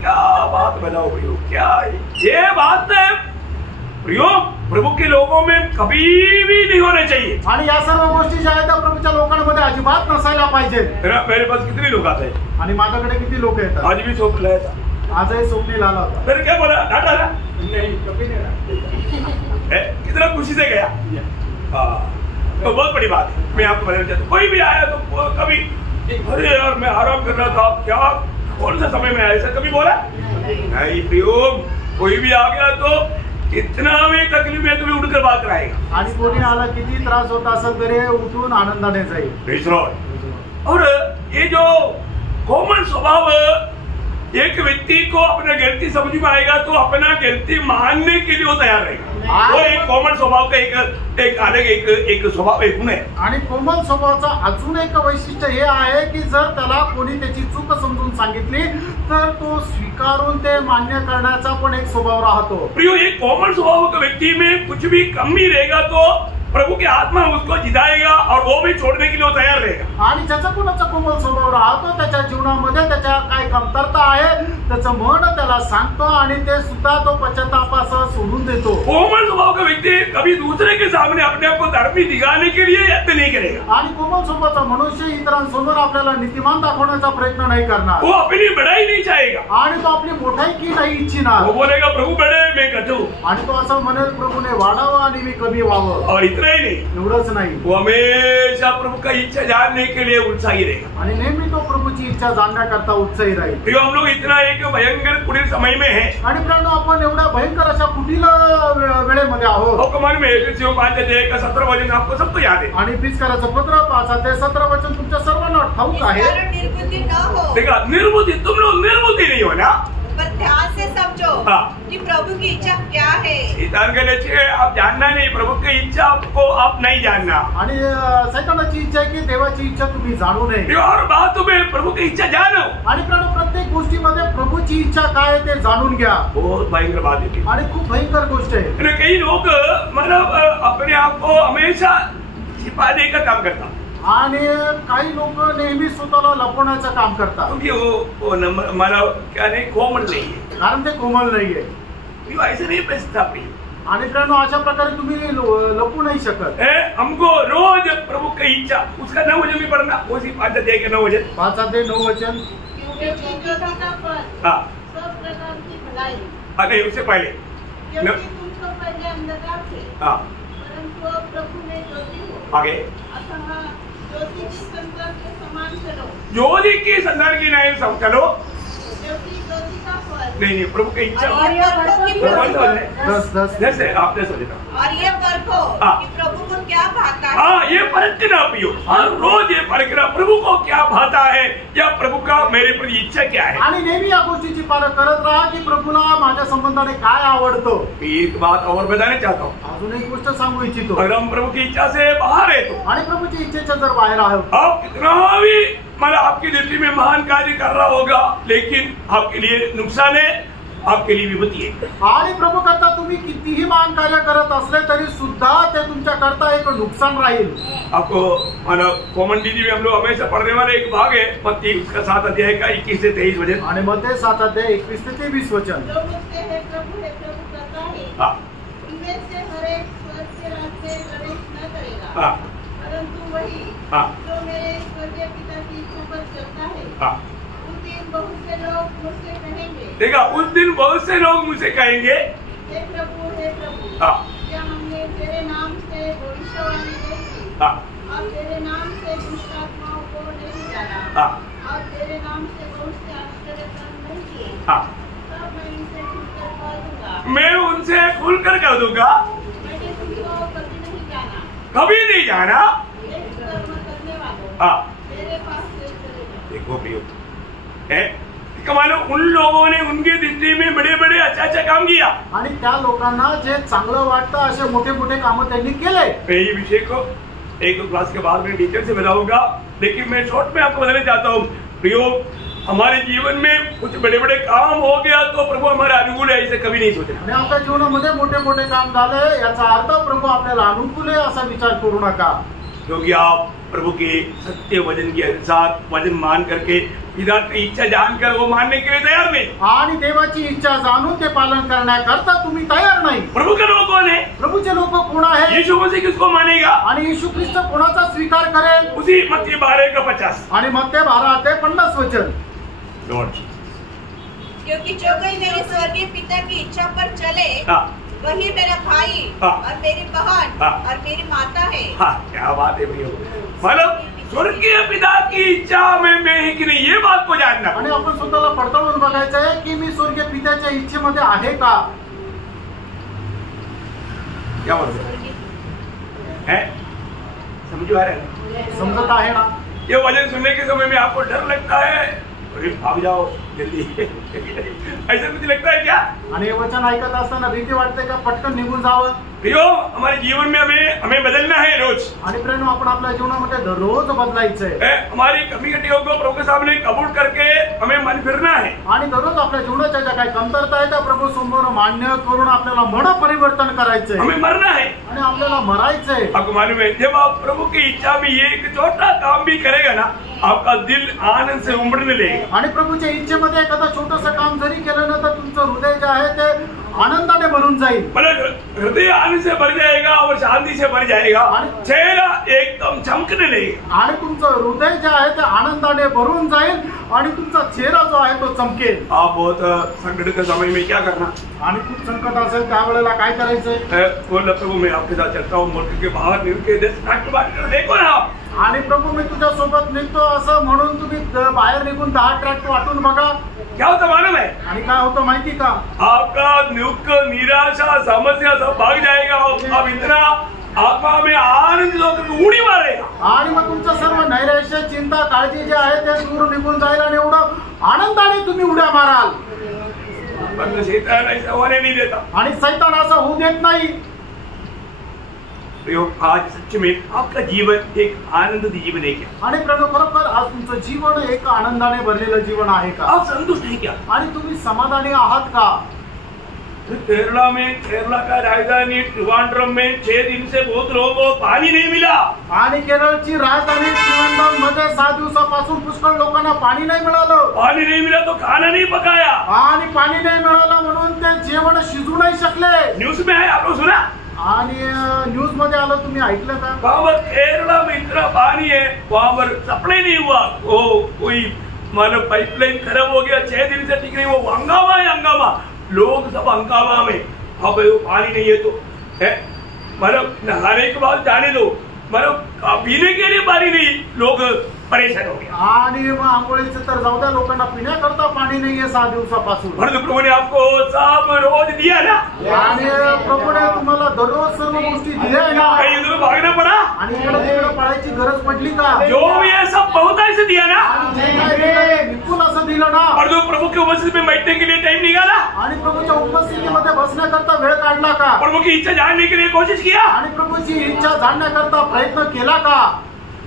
क्या बात बताओ प्रियो, क्या ये बात है प्रियो प्रभु के लोगों में कभी भी नहीं होना चाहिए। आणि या सर्व गोष्टी ज्या आहेत त्या प्रभूच्या लोकांमध्ये अजिबात नसायला पाहिजे। मेरे पास कितने लोग आते हैं, आणि माझ्याकडे किती लोक येतात? आज भी स्वप्न आया था, आजही स्वप्नील आला होता। फिर क्या बोला? डांटा ना? नहीं कभी नहीं। कितना खुशी से गया। तो बहुत बड़ी बात है, मैं आपको बताना चाहता हूँ, कोई भी आया तो कभी अरे यार मैं आराम कर रहा था, क्या कौन सा समय में आया, ऐसा कभी बोला नहीं प्रियो। कोई भी आ गया तो इतना में तकलीफ में तुम्हें उठकर बात कराएगा, आणि कोणी आला किती त्रास होता असेल तरी उठून आनंदाने जाईल। और ये जो कोमल स्वभाव एक व्यक्ति को अपना गलती समझ में आएगा तो अपना गलती मानने के लिए वो तैयार रहेगा। वो एक कोमल स्वभाव का एक अलग एक स्वभाव एक गुण है। आणि कोमल स्वभावाचा अजून एक वैशिष्ट्य हे आहे की जर त्याला कोणी त्याची चूक समजून सांगितली तर तो स्वीकारून ते मान्य करण्याचा पण एक स्वभाव राहतो। प्रियो एक कोमल स्वभाव का व्यक्ति में कुछ भी कमी रहेगा तो प्रभु की आत्मा उसको जिताएगा और वो भी छोड़ने के लिए तैयार रहेगा। आणि ज्याचा कोणाचा कोमल स्वभाव राहतो त्याच्या जीवनामध्ये त्याच्या काय कमतरता आहे त्याचं मन त्याला सांगतो आणि ते सुद्धा तो पश्चातापासह सोडून देतो। कोमल स्वभाव का व्यक्ति कभी दूसरे के सामने अपने आप को धर्मी दिखाने के लिए यत्न नहीं करेगा। आणि कोमल स्वभावाचा मनुष्य इतरांसमोर आपल्याला नीतिमान दाखवण्याचा प्रयत्न नहीं करणार। वो अपनी बड़ाई नहीं चाहेगा आणि तो आपली मोठाई की नाही इच्छिणार। वो बोलेगा प्रभु बड़े मैं घटू, आणि तो असं म्हणेल प्रभूने वाढावं आणि मी कमी व्हावं। और इतना ही नहीं, एवढंच नाही, वो हमेशा प्रभु का इच्छा जानने के लिए उत्साही रहेगा आणि नेहमी तो प्रभूची इच्छा जाणण्याकरता उत्साही राहील। तो हम लोग इतना एक भयंकर कुटिल समय में है आणि मित्रांनो आपण एवढ्या भयंकर अशा कुटील वेळेमध्ये आहोत। आपको मालूम है एफएससी 5:17 वचन आपको सबको याद है। आणि फिलिप्पियराचं पत्र 5:17 वचन तुमच्या सर्वांना ठाऊक आहे। निर्बुद्धि न हो, देखा निर्बुद्धि, तुम लोग निर्बुद्धि नहीं हो ना, पर ध्यान से समझो कि प्रभु की इच्छा क्या है। आप जानना नहीं, प्रभु की इच्छा आपको आप नहीं जानना, आणि सैतानाची इच्छा आहे की देवाची इच्छा तुम्ही जाणू नये। और बात तुम्हें प्रभु की इच्छा जानो, आणि प्रत्येक गोष्टीमध्ये प्रभूची इच्छा काय ते जाणून घ्या। बहुत भयंकर बात है आणि खूप भयंकर गोष्ट आहे। कई लोग मतलब अपने आप को हमेशा छिपाने का काम करता, आणि काही लोक नेहमी स्वतःला लपवण्याचं काम करतात, क्योंकि वो मला क्या नहीं कोमल नहीं है, कारण ते कोमल नाहीये। ऐसे नहीं बेचता प्रिय। आणि मित्रांनो अशा प्रकारे तुम्ही लपू नाही शकत। हमको रोज प्रभु की इच्छा, उसका 9 वचन भी पढ़ना, उसी 5:9 वचन, 5:9 वचन। हाँ सब प्रकार की भलाई, अरे उससे पहले क्योंकि तुम तो पहले अंधकार थे, हाँ परंतु अब प्रभु में ज्योति हो, आगे अतः ज्योति की संतान के समान चलो, ज्योति की संतान की नहीं सब चलो, क्योंकि ज्योति का फल नहीं प्रभु की इच्छा जैसे आपने सोचा और ये परखो कि प्रभु को क्या भाता है। हाँ, ये परखना पियो, हर रोज ये परखना प्रभु को क्या भाता है या प्रभु का मेरे प्रति इच्छा क्या है। आणि नेहमी या गोष्टीची पारख करत राहा की प्रभूला माझ्या संबंधाने काय आवडतं। एक बात और बताने चाहता हूँ, अजून एक गोष्ट सांगू इच्छितो। अगर हम प्रभु की इच्छा से बाहर है तो आणि प्रभूची इच्छेच्या जर बाहेर आहोत, आप कितना भी मतलब आपकी दृष्टि में महान कार्य कर रहा होगा, लेकिन आपके लिए नुकसान है, आपके लिए विपत्ति है। आणि प्रभू करता तुम्ही कितीही महान कार्य करत असले तरी सुद्धा ते तुमच्या करता एक नुकसान राहील। आपको मतलब कॉमन डीजी में हम लोग हमेशा पढ़ने वाले एक भाग है मत्ती उसका 7 अध्याय का 21 से 23 वचन। आणि मत्ती 7 अध्याय 21 से 23 वचन। जो मुझसे है प्रभु करता है, हाँ, इनमें से हर एक स्वर्ग के रास्ते प्रवेश न करेगा, हाँ, परंतु वही हाँ, जो मेरे स्वर्गीय पिता की इच्छा पर चलता है। हाँ। उस दिन बहुत से लोग मुझसे कहेंगे, देखा, उस दिन बहुत से लोग मुझसे कहेंगे, हे प्रभु, हाँ, क्या हमने तेरे नाम से भविष्यवाणी नहीं की, हाँ, और तेरे नाम से दुष्ट आत्माओं को नहीं डाला, हाँ, और तेरे नाम से बहुत से आश्चर्य काम नहीं किए, हाँ। तब मैं इनसे खुलकर कह दूंगा, मैं उनसे खुलकर कह दूंगा, मैंने तुमको कभी नहीं जाना, कभी नहीं जाना। हे कर्म करने वालों, हाँ, मेरे पास से चले जाओ। देखो प्रियो, है मानो उन लोगों ने उनकी दृष्टि में बड़े बड़े अच्छा काम किया आणि त्या लोकांना जे चांगलं वाटतं असे मोठे मोठे कामं त्यांनी केले। मैं ये विषय को एक दो क्लास के बाद में डिटेल से बताऊंगा, लेकिन मैं शॉर्ट में आपको बताना चाहता हूँ प्रियो, हमारे जीवन में कुछ बड़े बड़े काम हो गया तो प्रभु हमारे अनुकूल है, इसे कभी नहीं सोचा। आणि आपल्या जीवनामध्ये मोठे मोठे काम झाले याचा अर्थ प्रभू आपल्याला अनुकूल आहे असा विचार करू नका, क्योंकि आप प्रभु के सत्य वचन के अनुसार वचन मान करके पिता की इच्छा जानकर वो मानने के लिए तैयार नहीं। आणि देवाची इच्छा जाणून ते पालन करण्याकरता तुम्ही तयार नाही। प्रभु के लोग कौन है? प्रभूचे लोक कोण आहेत? यीशु मसीह किसको मानेगा? आणि येशू ख्रिस्त कोणाचा स्वीकार करेल? उसी मत्ती 12:50 आणि मत्ती 12:50 वचन। लॉर्ड, क्योंकि जो कोई मेरे स्वर्गीय पिता की इच्छा पर चले, वही मेरा भाई और मेरी बहन और मेरी माता है। हाँ, क्या बात है भैया, मतलब स्वर्गीय पिता की इच्छा में मैं ही कि नहीं, ये बात को जानना। आणि आपण स्वतःला पडताळून बघायचं आहे की मी स्वर्गीय पित्याच्या इच्छेमध्ये आहे का? क्या मतलब है? समझ आ रहा है? समजत आहे ना? ये वचन सुनने के समय में आपको डर लगता है, अरे भाग जाओ जल्दी ऐसा कुछ लगता है क्या? आणि हे वचन ऐकत असताना भीती वाटते का पटकन निघून जावं? प्रियो, हमारे जीवन में हमें बदलना है रोज। आणि प्रेम आपण आपल्या जीवनामध्ये दररोज बदलायचंय। हमारी कमी कटियों को प्रभु के सामने कबूल करके हमें मन फिरना है। आणि दररोज आपल्या जीवनाच्या ज्या काही कमतरता आहेत त्या प्रभू समोर मान्य करून आपल्याला मन परिवर्तन करायचंय। हमें मरना है आणि आपल्याला मरायचंय। आपको मालूम है, जब आप प्रभु की इच्छा में ये एक छोटा काम भी करेगा ना, आपका दिल आनंद से उमड़ने लगेगा। आणि प्रभूच्या इच्छेमध्ये एखादा छोटंसं काम जरी केलं ना तर तुमचं हृदय जे आहे ते आनंदाने भरून जाईल। मतलब हृदय आनंद से भर जाएगा और शांति से भर जाएगा, चेहरा एकदम चमकने लगेगा। आणि तुमचं हृदय जे आहे ते आनंदाने भरून जाईल आणि तुमचा चेहरा जो आहे तो चमकेल। आप बहुत संकट के समय में क्या करना? आणि खूप संकट असेल त्यावेळेला काय करायचंय? बोल प्रभु, मैं आपके साथ चलता हूँ, मुल्क के बाहर निकल के 10 मिनट बात कर देखो ना। आणि प्रभू मी तुझ्या सोबत निघतो असं म्हणून तुम्ही बाहेर निघून 10 ट्रॅक्ट वाटून बघा, क्या होता मालूम है? आणि काय होतं माहिती का? आपका दुख, निराशा, समस्या सब भाग जाएगा। अब इतना आत्मा में आनंद होकर उडी मारेगा आणि मग तुमचं सर्व नैराश्य, चिंता, काळजी जे आहे ते दूर निघून जाईल आणि एवढं आनंदाने तुम्ही उड्या माराल। पण शैतान ऐसा होने नहीं देता आणि शैतान असं होऊ देत नाही। आज सच में आपका जीवन एक आनंद जीवन है क्या? आणि प्रणव, खरोखर आज तुमचं जीवन एक आनंदाने भरलेलं जीवन आहे का? आप संतुष्ट है क्या? आणि तुम्ही समाधानी आहात का? केरला का राजधानी त्रिवेंद्रम में 6 दिन से बहुत लोगों को पानी नहीं मिला। आणि केरळची राजधानी त्रिवेंद्रम मध्ये 7 दिवसापासून पुष्कळ लोकांना पाणी नाही मिळालं। पाणी नहीं मिला तो खाना नहीं पकाया, आणि पाणी नाही मिळालं म्हणून ते जेवण शिजू नाही शकले। न्यूज में है, आपने सुना? आणि न्यूज मध्ये आलं, तुम्ही ऐकलं का? वहाँ पर केरला में इतना पानी है, वहाँ पर सप्लाई नहीं हुआ, वो कोई मतलब पाइपलाइन खराब हो गया, 6 दिन से ठीक नहीं, वो हंगामा है, हंगामा। लोग सब हंगामा में, अब वो पानी नहीं है तो है, मतलब नहाने के बाद जाने दो, मतलब पीने के लिए पानी नहीं, लोग परेशान हो गया। आणि मग आंघोळीचं तर जाऊ द्या, लोकांना पिण्याकरता पाणी नाहीये 6 दिवसापासून। परंतु प्रभु ने आपको सब रोज दिया ना, आणि प्रभूने तुम्हाला दररोज सर्व गोष्टी दिल्या ना, कहीं उधर भागना पड़ा, आणि इकडे तिकडे पळायची गरज पडली का? जो भी है सब बहुत ऐसे दिया ना, विपुल असं दिलं ना। और जो प्रभु के उपस्थिति में बैठने के लिए टाइम निकाला, आणि प्रभूच्या उपस्थितीमध्ये बसण्याकरता वेळ काढला का? प्रभु की इच्छा जानने के लिए कोशिश किया, आणि प्रभूची इच्छा जाणण्याकरता प्रयत्न केला का?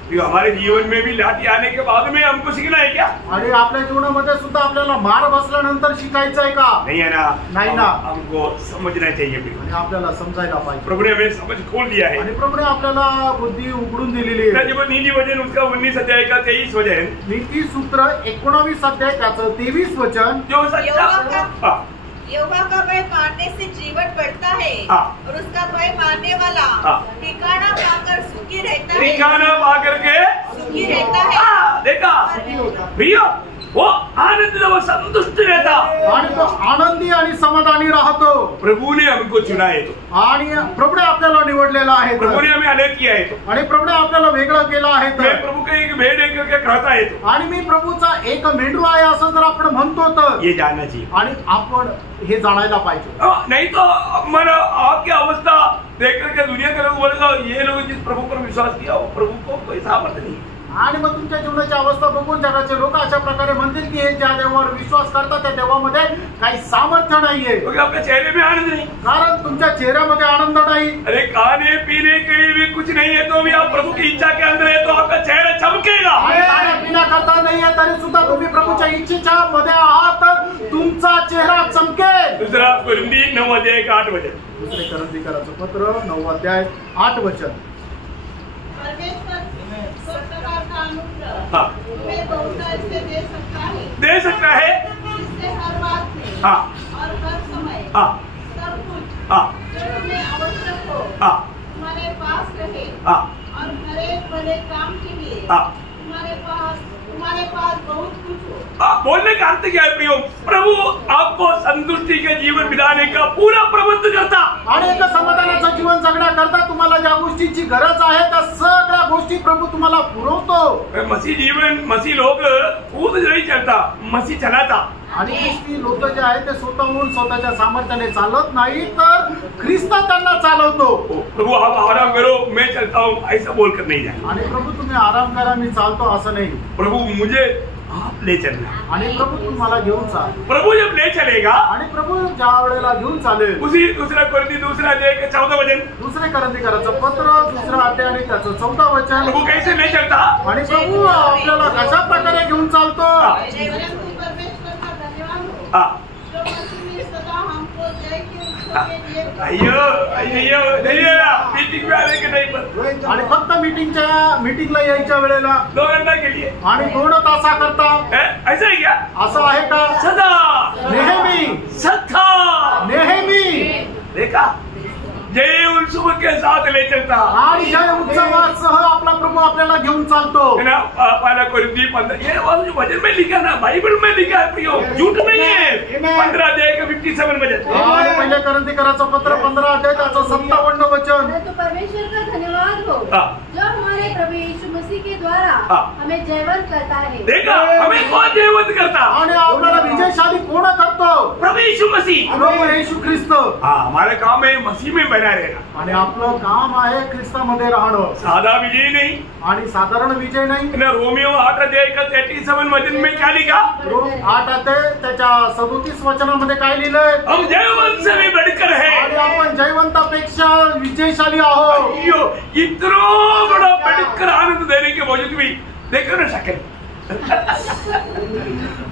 हमारे जीवन में भी लाठी आने के बाद में हमको सीखना है क्या? आणि आपल्या जीवनामध्ये सुद्धा आपल्याला मार बसल्यानंतर शिकायचं आहे का? नहीं है ना, नहीं ना, हमको समझना चाहिए। आणि आपल्याला समजायला पाहिजे। प्रभु ने हमें समझ खोल दिया है, आणि प्रभूने आपल्याला बुद्धी उघडून दिलेली आहे। जब नीति वचन उसका 19 अध्याय का 23 वचन, नीती सूत्र 19 अध्याय त्याचं 23 वचन, जो सच्चा यहोवा का भय मानने से जीवन बढ़ता है, और उसका भय मानने वाला ठिकाना पाकर सुखी रहता है। ठिकाना पाकर के सुखी रहता है। देखा भैया, वो आनंद वो संतुष्ट रहता, आणि तो आनंदी आणि समाधानी राहतो। प्रभु ने हमको चुना है तो, आणि प्रभूने आपल्याला निवडलेला आहे, प्रभु ने हमें अलग किया है तो, आणि प्रभूने आपल्याला वेगळं केलं आहे। मैं प्रभु का एक भेड़ है करके कहता है तो, आणि मी प्रभूचा एक मेंढरू आहे असं जर आपण म्हणतो तर ये जानना चाहिए, आणि आपण हे जाणायला पाहिजे। नहीं तो मन आपकी अवस्था देख करके दुनिया के लोग बोलेगा ये लोग जिस प्रभु पर विश्वास किया वो प्रभु को कोई सामर्थ्य नहीं। आणि मग तुमच्या जीवनाची अवस्था बघून जगाचे लोक अशा प्रकारे म्हणतील की हे ज्या देवावर विश्वास करतात त्या देवामध्ये काही सामर्थ्य नाहीये, क्योंकि आपके चेहरे में आनंद नहीं, कारण तुमच्या चेहऱ्यामध्ये आनंद नाही। अरे खाने पीने के लिए भी कुछ नहीं है तो भी आप प्रभु की इच्छा के अंदर है तो आपका चेहरा चमकेगा। खाण्या पिण्याकरता नाहीये तरी सुद्धा तुम्ही प्रभूच्या इच्छेच्या मध्ये आहात तर तुमचा चेहरा चमकेल। दूसरा कुरिन्थी 9 अध्याय का 8 वचन, दुसरे करंथीकराचं पत्र 9 अध्याय 8 वचन, परमेश्वर स्वतः का अनुग्रह तुम्हें बहुत ऐसे दे सकता है जिससे हर बात में और हर समय सब कुछ जो तुम्हें आवश्यक हो तुम्हारे पास रहे, और हर एक भले काम के लिए तुम्हारे पास बहुत कुछ हो। बोलने का अर्थ क्या है प्रियो? प्रभु आपको संतुष्टि के जीवन बिताने का पूरा प्रबंध करता, आणि एक समाधानाचं जीवन जगण्याकरता तुम्हाला ज्या गोष्टीची गरज आहे त्या सगळ्या गोष्टी प्रभू तुम्हाला पुरवतो। मसीह जीवन, मसीह लोग खुद नहीं चलता, मसीह चलाता। आणि ख्रिस्ती लोक जे आहेत ते स्वतःहून स्वतःच्या सामर्थ्याने चालत नाही तर ख्रिस्त त्यांना चालवतो। प्रभु आप आराम करो मैं चलता हूँ ऐसा बोलकर नहीं जाए, आणि प्रभू तुम्ही आराम करा मी चालतो असं नाही। प्रभु मुझे आप ले चलना, आणि प्रभू तुम्हाला घेऊन चाल। प्रभु जब ले चलेगा, आणि प्रभू ज्या वेळेला घेऊन चालेल, उसी दूसरा कुरिन्थी 2 अध्याय का 14 वचन, दुसरे करंथीकराचं पत्र 2 अध्याय आणि त्याचं 14 वचन, प्रभु कैसे ले चलता, आणि प्रभू आपल्याला कशा प्रकारे घेऊन चालतो। परमेश्वर का धन्यवाद हो जो मसीह में सदा हमको जय के उत्सव के लिए अय्यो मीटिंग में आने के नहीं पर, आणि फक्त मीटिंगला यायच्या वेळेला 2 घंटा के लिए आणि 2 तासाकरता ऐसा है क्या? असं आहे का? सदा नेहमी सदा नेहमी देखा जय उत्सव के साथ ले चलता, आणि जय उत्सवासह आपला प्रभू आपल्याला घेऊन चालतो। है ना? पहला कुरिन्थी 15 ये जो वचन में लिखा ना, बाइबल में लिखा है प्रियो, झूठ नहीं है। 15 अध्याय का 57 वचन, आणि पहिले करंथीकराचं पत्र 15 अध्याय त्याचं 57 वचन, तो परमेश्वर का धन्यवाद हो जो हमारे प्रभु यीशु मसीह के द्वारा हमें जयवंत करता है। देखा हमें कौन जयवंत करता? आणि आपल्याला विजयशाली कोण करतो? प्रभु यीशु मसीह, प्रभू येशू ख्रिस्त। हमारा काम है मसीह में बना रहना, आणि आपलं काम आहे ख्रिस्तामध्ये राहणं, साधा विजय नहीं, आणि साधारण विजय नाही। रोमियो 8 अध्याय का 37 वचन में क्या लिखा? 8 अध्याय त्याच्या 37 वचनामध्ये काय लिहिलंय? हम जयवंत से भी बढ़कर है, आणि आपण जयवंतापेक्षा विजयशाली आहोत। अय्यो इतना बड़ा बढ़कर आनंद देने के बावजूद भी देखो ना शक्ल,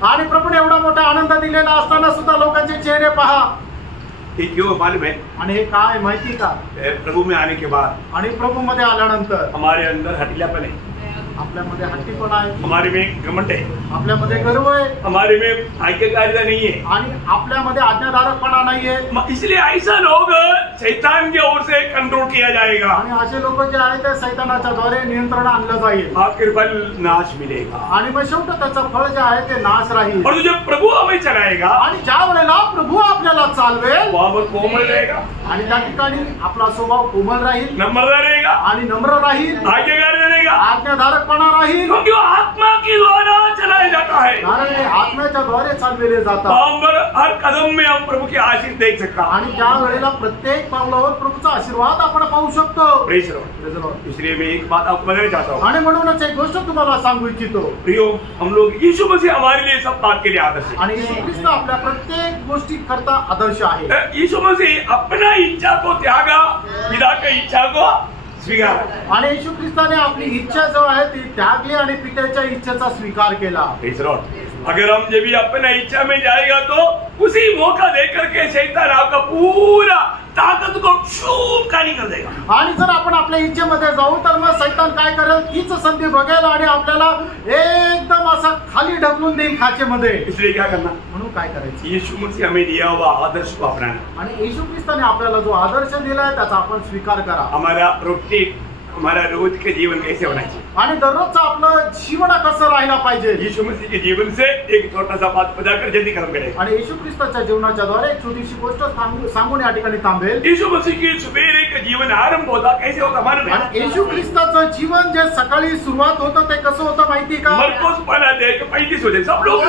आणि प्रभूने एवढा मोठा आनंद दिलेला असताना सुद्धा लोकांचे चेहरे पहा। ये क्यों मालूम है? आणि हे काय माहिती का? प्रभु में आने के बाद आणि प्रभू मध्ये आल्यानंतर हमारे अंदर हठीलापन है, आपल्यामध्ये हट्टीपणा आहे, हमारे में घमंड है, आपल्यामध्ये गर्व आहे, हमारे में आज्ञाकारिता नहीं है, आणि आपल्यामध्ये आज्ञाधारकपणा नाहीये। इसलिए ऐसा लोग शैतान की ओर से कंट्रोल किया जाएगा। आणि असे लोक जे आहेत ते सैतानाच्या द्वारे नियंत्रण आणलं जाईल आखिर फल नाश मिलेगा आणि मग शेवटी त्याचं फळ जे आहे ते नाश राहील। और जो प्रभु हमें चलाएगा आणि ज्या वेळेला प्रभु आपल्याला चालवेल वहां पर कोमल रहेगा आणि त्या ठिकाणी आपला स्वभाव कोमल राहील नम्रता रहेगा आणि नम्र राहील आज्ञाकारी रहेगा आज्ञाधारकपणा राहील क्योंकि वो आत्मा के द्वारा चलाया जाता है। कारण हे आत्म्याच्या द्वारे चालविले जातात वहां पर हर कदम में हम प्रभु की आशीष देख सकता है आणि त्या वेळेला प्रत्येक पावलावर प्रभूचा आशीर्वाद आपण पाहू शकतो। Praise Lord. इसलिए मैं एक बात आपको बताना चाहता हूँ आणि म्हणूनच एक गोष्ट तुम्हाला सांगू इच्छितो प्रियो हम लोग यीशु मसीह हमारे लिए सब बात के लिए आदर्श है। आणि येशू ख्रिस्त आपल्या प्रत्येक गोष्टी करता आदर्श आहे। यीशु मसीह अपना इच्छा को त्यागा पिता की इच्छा को स्वीकार आणि येशू ख्रिस्ताने आपली इच्छा जो आहे ती त्यागली आणि पित्याच्या इच्छेचा स्वीकार केला। Praise Lord. अगर हम जब भी अपना इच्छा में जाएगा तो उसी मौका देकर के शैतान आपका पूरा ताकत को शूट खाली कर देगा। आणि जर आपण आपल्या इच्छेमध्ये जाऊ तर मग शैतान काय करेल तीच संधी बघेल आणि आपल्याला एकदम असं खाली ढकलून देईल खाचेमध्ये। इसलिए क्या करना म्हणून काय करायचं यीशु मसीह हमें दिया हुआ आदर्श को अपनाना आणि येशू ख्रिस्ताने आपल्याला जो आदर्श दिलाय त्याचा आपण स्वीकार करा। हमारा रोज के जीवन कैसे होना चाहिए आणि दररोजचं आपलं जीवन कसं राहायला पाहिजे। यीशु मसीह के जीवन से एक छोटा सा बात बजाकर जल्दी खत्म करेगा आणि येशू ख्रिस्ताच्या जीवनाच्या द्वारे एक छोटीशी गोष्ट सांगून या ठिकाणी थांबेल। यीशु मसीह की सवेरे का जीवन आरंभ होता कैसे होता मालूम है आणि येशू ख्रिस्ताचं जीवन जे सकाळी सुरुवात होतं ते कसं होतं माहिती का मरकुस पहला अध्याय के 35 होते सब लोग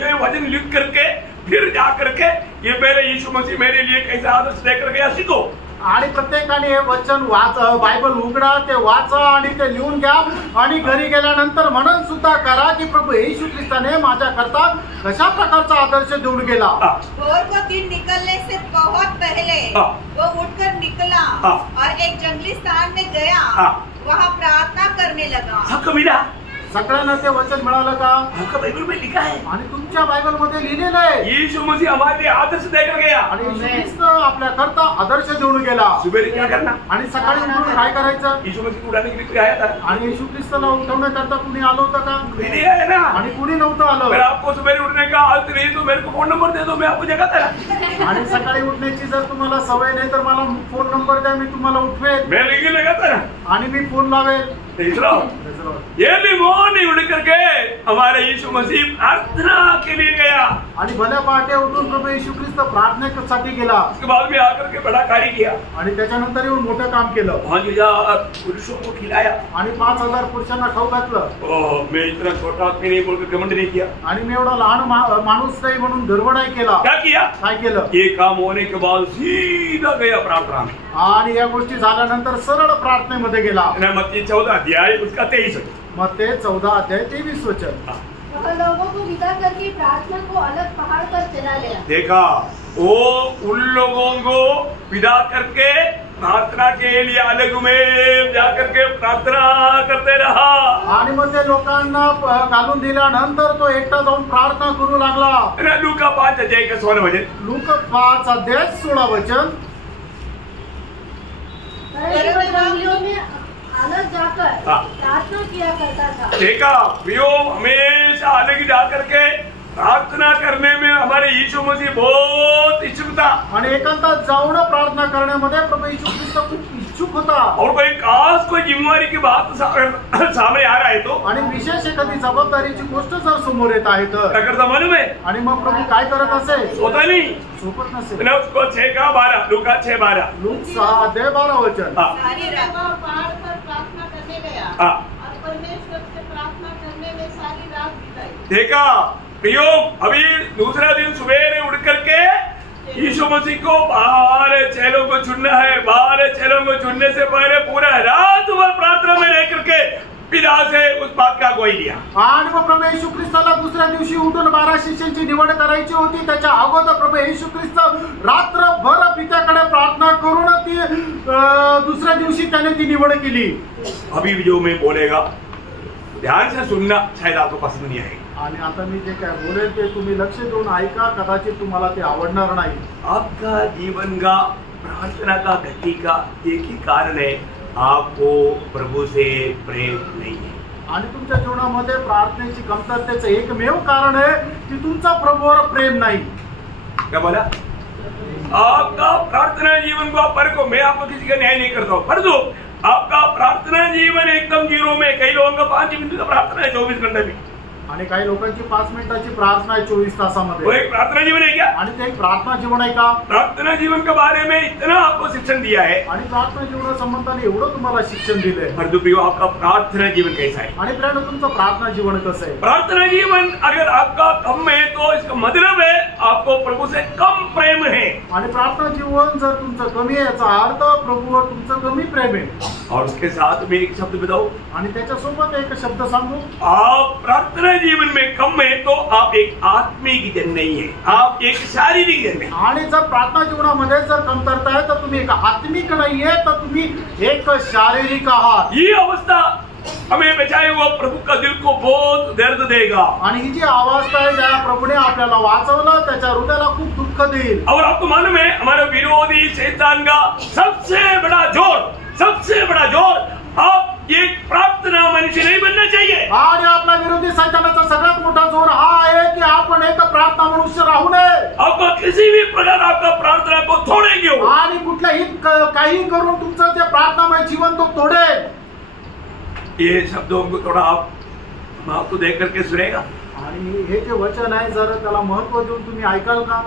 ये वचन लिख करके फिर जा करके ये पहले यीशु मसीह मेरे लिए कैसा आदर्श देकर गया सीखो आणि प्रत्येकाने हे वचन बायबल उघडा ते वाचा आणि ते लिहून घ्या आणि घरी गेल्यानंतर म्हणून सुद्धा करा की प्रभू येशू ख्रिस्ताने माझ्या करता कशा प्रकारचा आदर्श देऊन गेला। भोर को दिन निकलने से बहुत पहले वो उठकर निकला और एक जंगली स्थान में गया वहाँ प्रार्थना करने लगा। सबको मिला सगळ्यांना ते वचन मिळालं का आपका बाइबल में लिखा है आणि तुमच्या बायबल मध्ये लिहिलेलं आहे यीशु मसीह हमारे लिए आदर्श देकर गया आणि येशू ख्रिस्त आपल्या करता आदर्श देऊन गेला। सुबह क्या करना आणि सकाळी उठून काय करायचं यीशु मसीह को उठाने के लिए आया था आणि येशू ख्रिस्ताला उठवण्याकरता कुणी आलं होतं का नहीं आया ना आणि कुणी नव्हतं आलं। अगर आपको सुबह उठने का आदत नहीं तो मेरे को फोन नंबर दे दो मैं आपको जगाता रहा आणि सकाळी उठण्याची जर तुम्हाला सवय नाही तर मला फोन नंबर द्या मी तुम्हाला उठवेल मैं लेके लगाता रहा आणि मी फोन लावेल। ये भी मॉर्निंग उठ करके हमारे यीशु मसीह प्रार्थना के लिए गया आणि भल्या पहाटे उठून प्रभू येशू ख्रिस्त प्रार्थनेसाठी गेला। उसके बाद में आकर के बड़ा कार्य किया आणि त्याच्यानंतर येऊन मोठं काम केलं 5000 पुरुषों को खिलाया आणि 5000 पुरुषांना खाऊ घातलं। मैं इतना छोटा आदमी नहीं बोलकर घमंड नहीं किया आणि मी एवढा लहान माणूस नाही म्हणून गर्व नाही केला। क्या किया काय केलं ये काम होने के बाद सीधा गया प्रार्थना में आणि या गोष्टी झाल्यानंतर सरळ प्रार्थनेमध्ये गेला। मत्ती 14 अध्याय उसका 23 मत्ती 14 अध्याय 23 वचन। वह लोगों को विदा करके प्रार्थना को अलग पहाड़ पर चला गया। देखा वो उन लोगों को विदा करके प्रार्थना के लिए अलग में जाकर के प्रार्थना करते रहा आणि मग ते लोकांना घालून दिल्यानंतर तो एकटा जाऊन प्रार्थना करू लागला। लूका 5 अध्याय का 16 वचन लूका 5 अध्याय 16 वचन। अलग जाकर प्रार्थना किया करता था। देखा प्रियो हमेशा अलग जाकर के प्रार्थना करने में हमारे यीशु मसीह बहुत इच्छुक था आणि एकांतात जाऊन प्रार्थना करण्यामध्ये प्रभू येशू ख्रिस्त खूप इच्छुक होता। और कोई खास कोई जिम्मेवारी की बात सामने आ रहा है तो आणि विशेष एखादी जबाबदारीची गोष्ट जर समोर येत आहे तर क्या करता मालूम है आणि मग प्रभू काय करत असे सोता नहीं सोपत नसेल। उसको 6 का 12 लूका 6:12 लूक 6 अध्याय 12 वचन। सारी रात पहाड़ पर प्रार्थना करने गया और परमेश्वर से प्रार्थना करने में सारी रात बिताई। देखा प्रियो अभी दूसरा दिन सुबह उठ करके यीशु मसीह को बाहर चेलों को चुनना है। बाहर चेलों को चुनने से पहले पूरा रात भर प्रार्थना में रह करके पिता से उस बात का गोई लिया। आणि मग प्रभू येशू ख्रिस्ताला दुसऱ्या दिवशी उठून 12 शिष्यांची निवड करायची होती। त्याच्या अगोदर प्रभू येशू ख्रिस्त रात्रभर पित्याकडे प्रार्थना करून ती दुसऱ्या दिवशी त्याने ती निवड केली। अभी जो मैं बोलेगा ध्यान से सुनना, शायद आपको पसंद नहीं आएगा। आणि आता मी जे काय बोलेल ते तुम्ही लक्ष देऊन ऐका, कदाचित तुम्हाला ते आवडणार नाही। आपका जीवन का प्रार्थना का गति का एक ही कारण है, आपको प्रभु से प्रेम नहीं है। आणि तुमच्या जीवनामध्ये प्रार्थनेची कमतरतेचं एकमेव कारण आहे की तुमचा प्रभूवर प्रेम नाही। क्या बोला? आपका प्रार्थना जीवन को आप परखो। मैं आपको किसी का न्याय नहीं करता हूँ, परंतु आपका प्रार्थना जीवन एकदम जीरो में। कई लोगों का 5 मिनट का प्रार्थना है 24 घंटे में, आणि काही लोकांची 5 मिनिटाची प्रार्थना आहे 24 तासामध्ये। वो एक प्रार्थना जीवन है क्या? आणि ते एक प्रार्थना जीवन आहे का? प्रार्थना जीवन के बारे में इतना आपको शिक्षण दिया है, आणि प्रार्थना जीवनासंबंधाने एवढं तुम्हाला शिक्षण दिलंय। परंतु प्रियो आपका प्रार्थना जीवन कैसा है? आणि प्रिय तुमचं प्रार्थना जीवन कसं आहे? प्रार्थना जीवन अगर आपका कम है तो इसका मतलब है आपको प्रभु से कम प्रेम है। आणि प्रार्थना जीवन जर तुमचं कमी आहे याचा अर्थ प्रभूवर तुमचं कमी प्रेम आहे। और उसके साथ में एक शब्द बताओ, आणि त्याच्यासोबत एक शब्द सांगू, आप प्रार्थना जीवन में कम है तो आप एक आत्मिक जन नहीं है, आप एक शारीरिक जन है। आणि जर प्रार्थना जीवनामध्ये जर कमतरता आहे तर तुम्ही एक आत्मिक नाहीये, तर तुम्ही एक शारीरिक आहात। ये अवस्था हमें बचाए हुआ प्रभु का दिल को बहुत दर्द देगा। आणि ही जी अवस्था आहे ज्या प्रभूने आपल्याला वाचवलं त्याच्या हृदयाला खूप दुःख देईल। और आपको मालूम है हमारे विरोधी शैतान का सबसे बड़ा जोर आप एक प्रार्थना मनुष्य नहीं बनना चाहिए। आणि आपला विरोधी सैतानाचा सगळ्यात मोठा जोर हा आहे की आपण एक प्रार्थना मनुष्य राहू नये। आपका किसी भी प्रकार आपका प्रार्थना को तोड़ेंगे वो, आणि कुठल्याही काही करून तुमचं ते प्रार्थनामय जीवन तो तोडेल। ये शब्दों को थोड़ा आप महत्व दे करके सुनेगा। आणि हे जे वचन आहे जर त्याला महत्व देऊन तुम्ही ऐकाल का?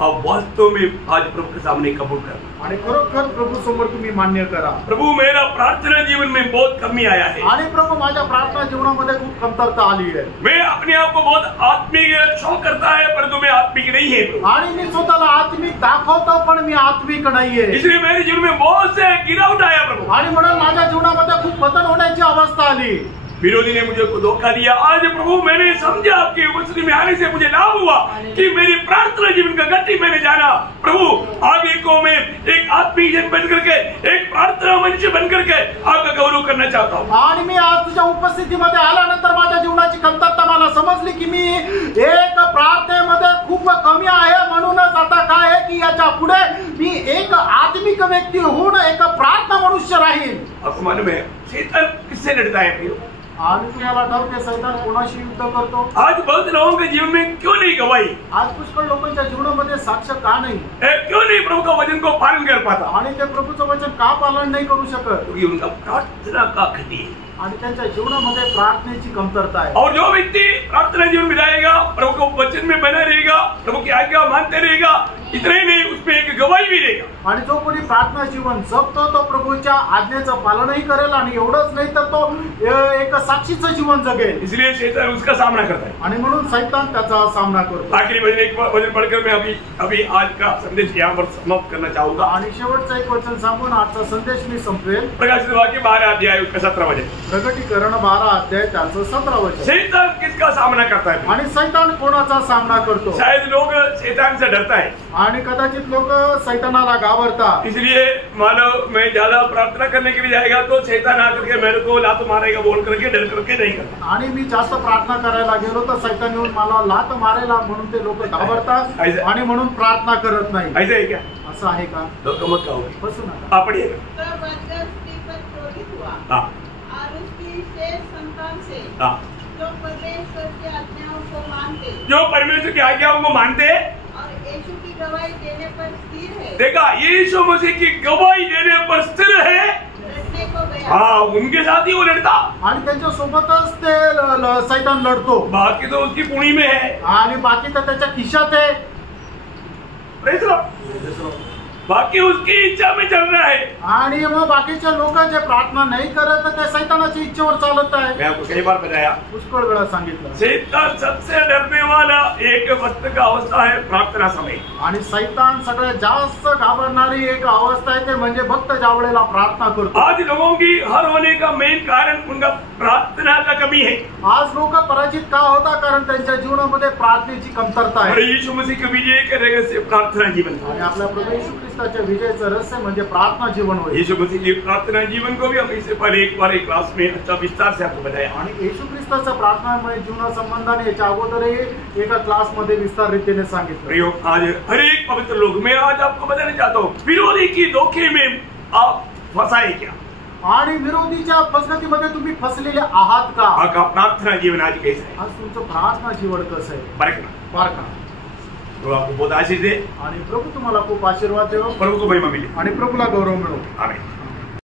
आप वास्तव में आज प्रभु के सामने कबूल करना, आणि खरोखर प्रभू समोर तुम्ही मान्य करा, प्रभु मेरा प्रार्थना जीवन में बहुत कमी आया है, आणि प्रभू माझ्या प्रार्थना जीवनामध्ये खूप कमतरता आली आहे। मैं अपने आप को बहुत आत्मिक शो करता है परंतु मैं आत्मिक नहीं है प्रभु। आणि मी स्वतःला आत्मिक दाखवतो पण मी आत्मिक नाहीये। इसलिए मेरे जीवन में बहुत से गिरावट आया प्रभु, आणि म्हणून माझ्या जीवनामध्ये खूप पतन होण्याची अवस्था आली। विरोधी ने मुझे धोखा दिया। आज प्रभु मैंने समझा आपकी उपस्थिति में आने से मुझे लाभ हुआ कि मेरी प्रार्थना जीवन का गति मैंने जाना। प्रभु आगे को मैं एक आत्मिक जन बन करके एक प्रार्थना मनुष्य बन करके आपका गौरव करना चाहता हूँ। आणि मी आज तुझ्या उपस्थितीमध्ये आल्यानंतर माझ्या जीवनाची कमतरता मला समजली की मी एक प्रार्थनेमध्ये खूप कमी आहे। म्हणूनच आता काय आहे की याच्या पुढे मी एक आत्मिक व्यक्ती होऊन एक प्रार्थना मनुष्य राहील। आपको मालूम है शैतान किससे लड़ता है प्रियो? आणि तुम्हाला ठाऊक आहे सैतान कोणाशी युद्ध करतो? आज बहुत लोगों के जीवन में क्यों नहीं गवाही? आज पुष्कळ लोकांच्या जीवनामध्ये साक्ष का नाही? क्यों नहीं प्रभु का वचन को पालन कर पाता? आणि ते प्रभूचं वचन का पालन नाही करू शकत? क्योंकि उनका प्रार्थना का खती है आणि त्यांच्या जीवनामध्ये प्रार्थनेची कमतरता आहे। और जो व्यक्ति प्रार्थना जीवन बिताएगा, प्रभु को वचन में बना रहेगा, प्रभु की आज्ञा मानते रहेगा, इतना ही नहीं उसमें एक गवाही भी रहेगा। आणि जो कोणी प्रार्थना जीवन जगतो तो प्रभूच्या आज्ञेचं पालनही करेल आणि एवढंच नाही तर तो एक साक्षीचं जीवन जगेल। इसलिए शैतान उसका सामना करता है आणि म्हणून शैतान त्याचा सामना करतो। आखिरी वचन एक वचन पढ़कर मैं अभी आज का संदेश यहाँ पर समाप्त करना चाहूंगा। आणि शेवटचं एक वचन सांगून आजचा संदेश मी संपवेल। प्रकाशित वाक्य 12 अध्याय उसका 17 वचन। प्रकटीकरण 12 अध्याय त्याचं 17 वचन। शैतान किसका सामना करता है? आणि शैतान कोणाचा सामना करतो? शायद लोग शैतान से डरता है आणि कदाचित लोक शैतानाला घाबरतात। इसलिए मानो मैं ज्यादा प्रार्थना करने के लिए जाएगा तो शैतान आकर के मेरे को लात मारेगा बोल करके डर करके नहीं करता। आणि मी जास्त प्रार्थना करायला गेलो तर शैतान येऊन मला लात मारेला म्हणून ते लोक घाबरतात आणि म्हणून प्रार्थना करत नाही। ऐसे है क्या? असं आहे का? लोग मत कहो, बसू नका। आप पढ़िएगा। तब अजगर स्त्री पर क्रोधित हुआ हाँ और उसकी शेष संतान से हाँ, जो परमेश्वर की आज्ञाओं को मानते जो परमेश्वर की आज्ञाओं को मानते और यीशु की गवाही देने पर स्थिर है, देखा यीशु मसीह की गवाही देने पर स्थिर है, लड़ने को गया। हाँ उनके साथ ही वो लड़ता, आणि त्यांच्या सोबतच ते शैतान लढतो। बाकी तो उसकी पुणी में है आणि बाकी तर त्याच्या खिशात आहे। Praise Lord. बाकी उसकी इच्छा में चल रहा है। आणि मग बाकीचे लोक जे प्रार्थना नाही करत ते शैतानाच्या इच्छेवर चालत आहे। मैं आपको कई बार बताया पुष्कळ वेळा सांगितलं शैतान सबसे डरने वाला एक वक्त का अवस्था है प्रार्थना समय। आणि शैतान सगळ्यात जास्त घाबरणारी एक अवस्था आहे ते म्हणजे भक्त ज्या वेळेला प्रार्थना करतो। आज लोगों की हर होने का मेन कारण उनका प्रार्थना का कमी है। आज लोक पराजित का होता? कारण त्यांच्या जीवनामध्ये प्रार्थनेची कमतरता और आहे। यीशु मसीह का विजय का रहस्य प्रार्थना जीवन था। आणि आपल्या प्रभू येशू ख्रिस्ताच्या विजयाचं रहस्य म्हणजे प्रार्थना जीवन होय। यीशु मसीह की प्रार्थना जीवन को भी हम इससे पहले एक बार एक क्लास में अच्छा विस्तार से आपको बताया। आणि येशू ख्रिस्ताच्या प्रार्थनामय जीवनासंबंधाने याच्या अगोदरही एका क्लासमध्ये विस्तार रीतीने सांगितलं। प्रयोग आज हर एक पवित्र लोग, मैं आज आपको बताना चाहता हूँ विरोधी की धोखे में आप फंसाए क्या? आणि विरोधीच्या फसगतीमध्ये तुम्ही फसलेले आहात का? आपका प्रार्थना जीवन आज कैसा है? आज तुमचं प्रार्थना जीवन कसं आहे? परखना। पारखा। तो आपको बहुत आशीष दे आणि प्रभू तुम्हाला खूप आशीर्वाद देव, प्रभु को महिमा मिले। आणि प्रभूला गौरव मिळो। आमीन।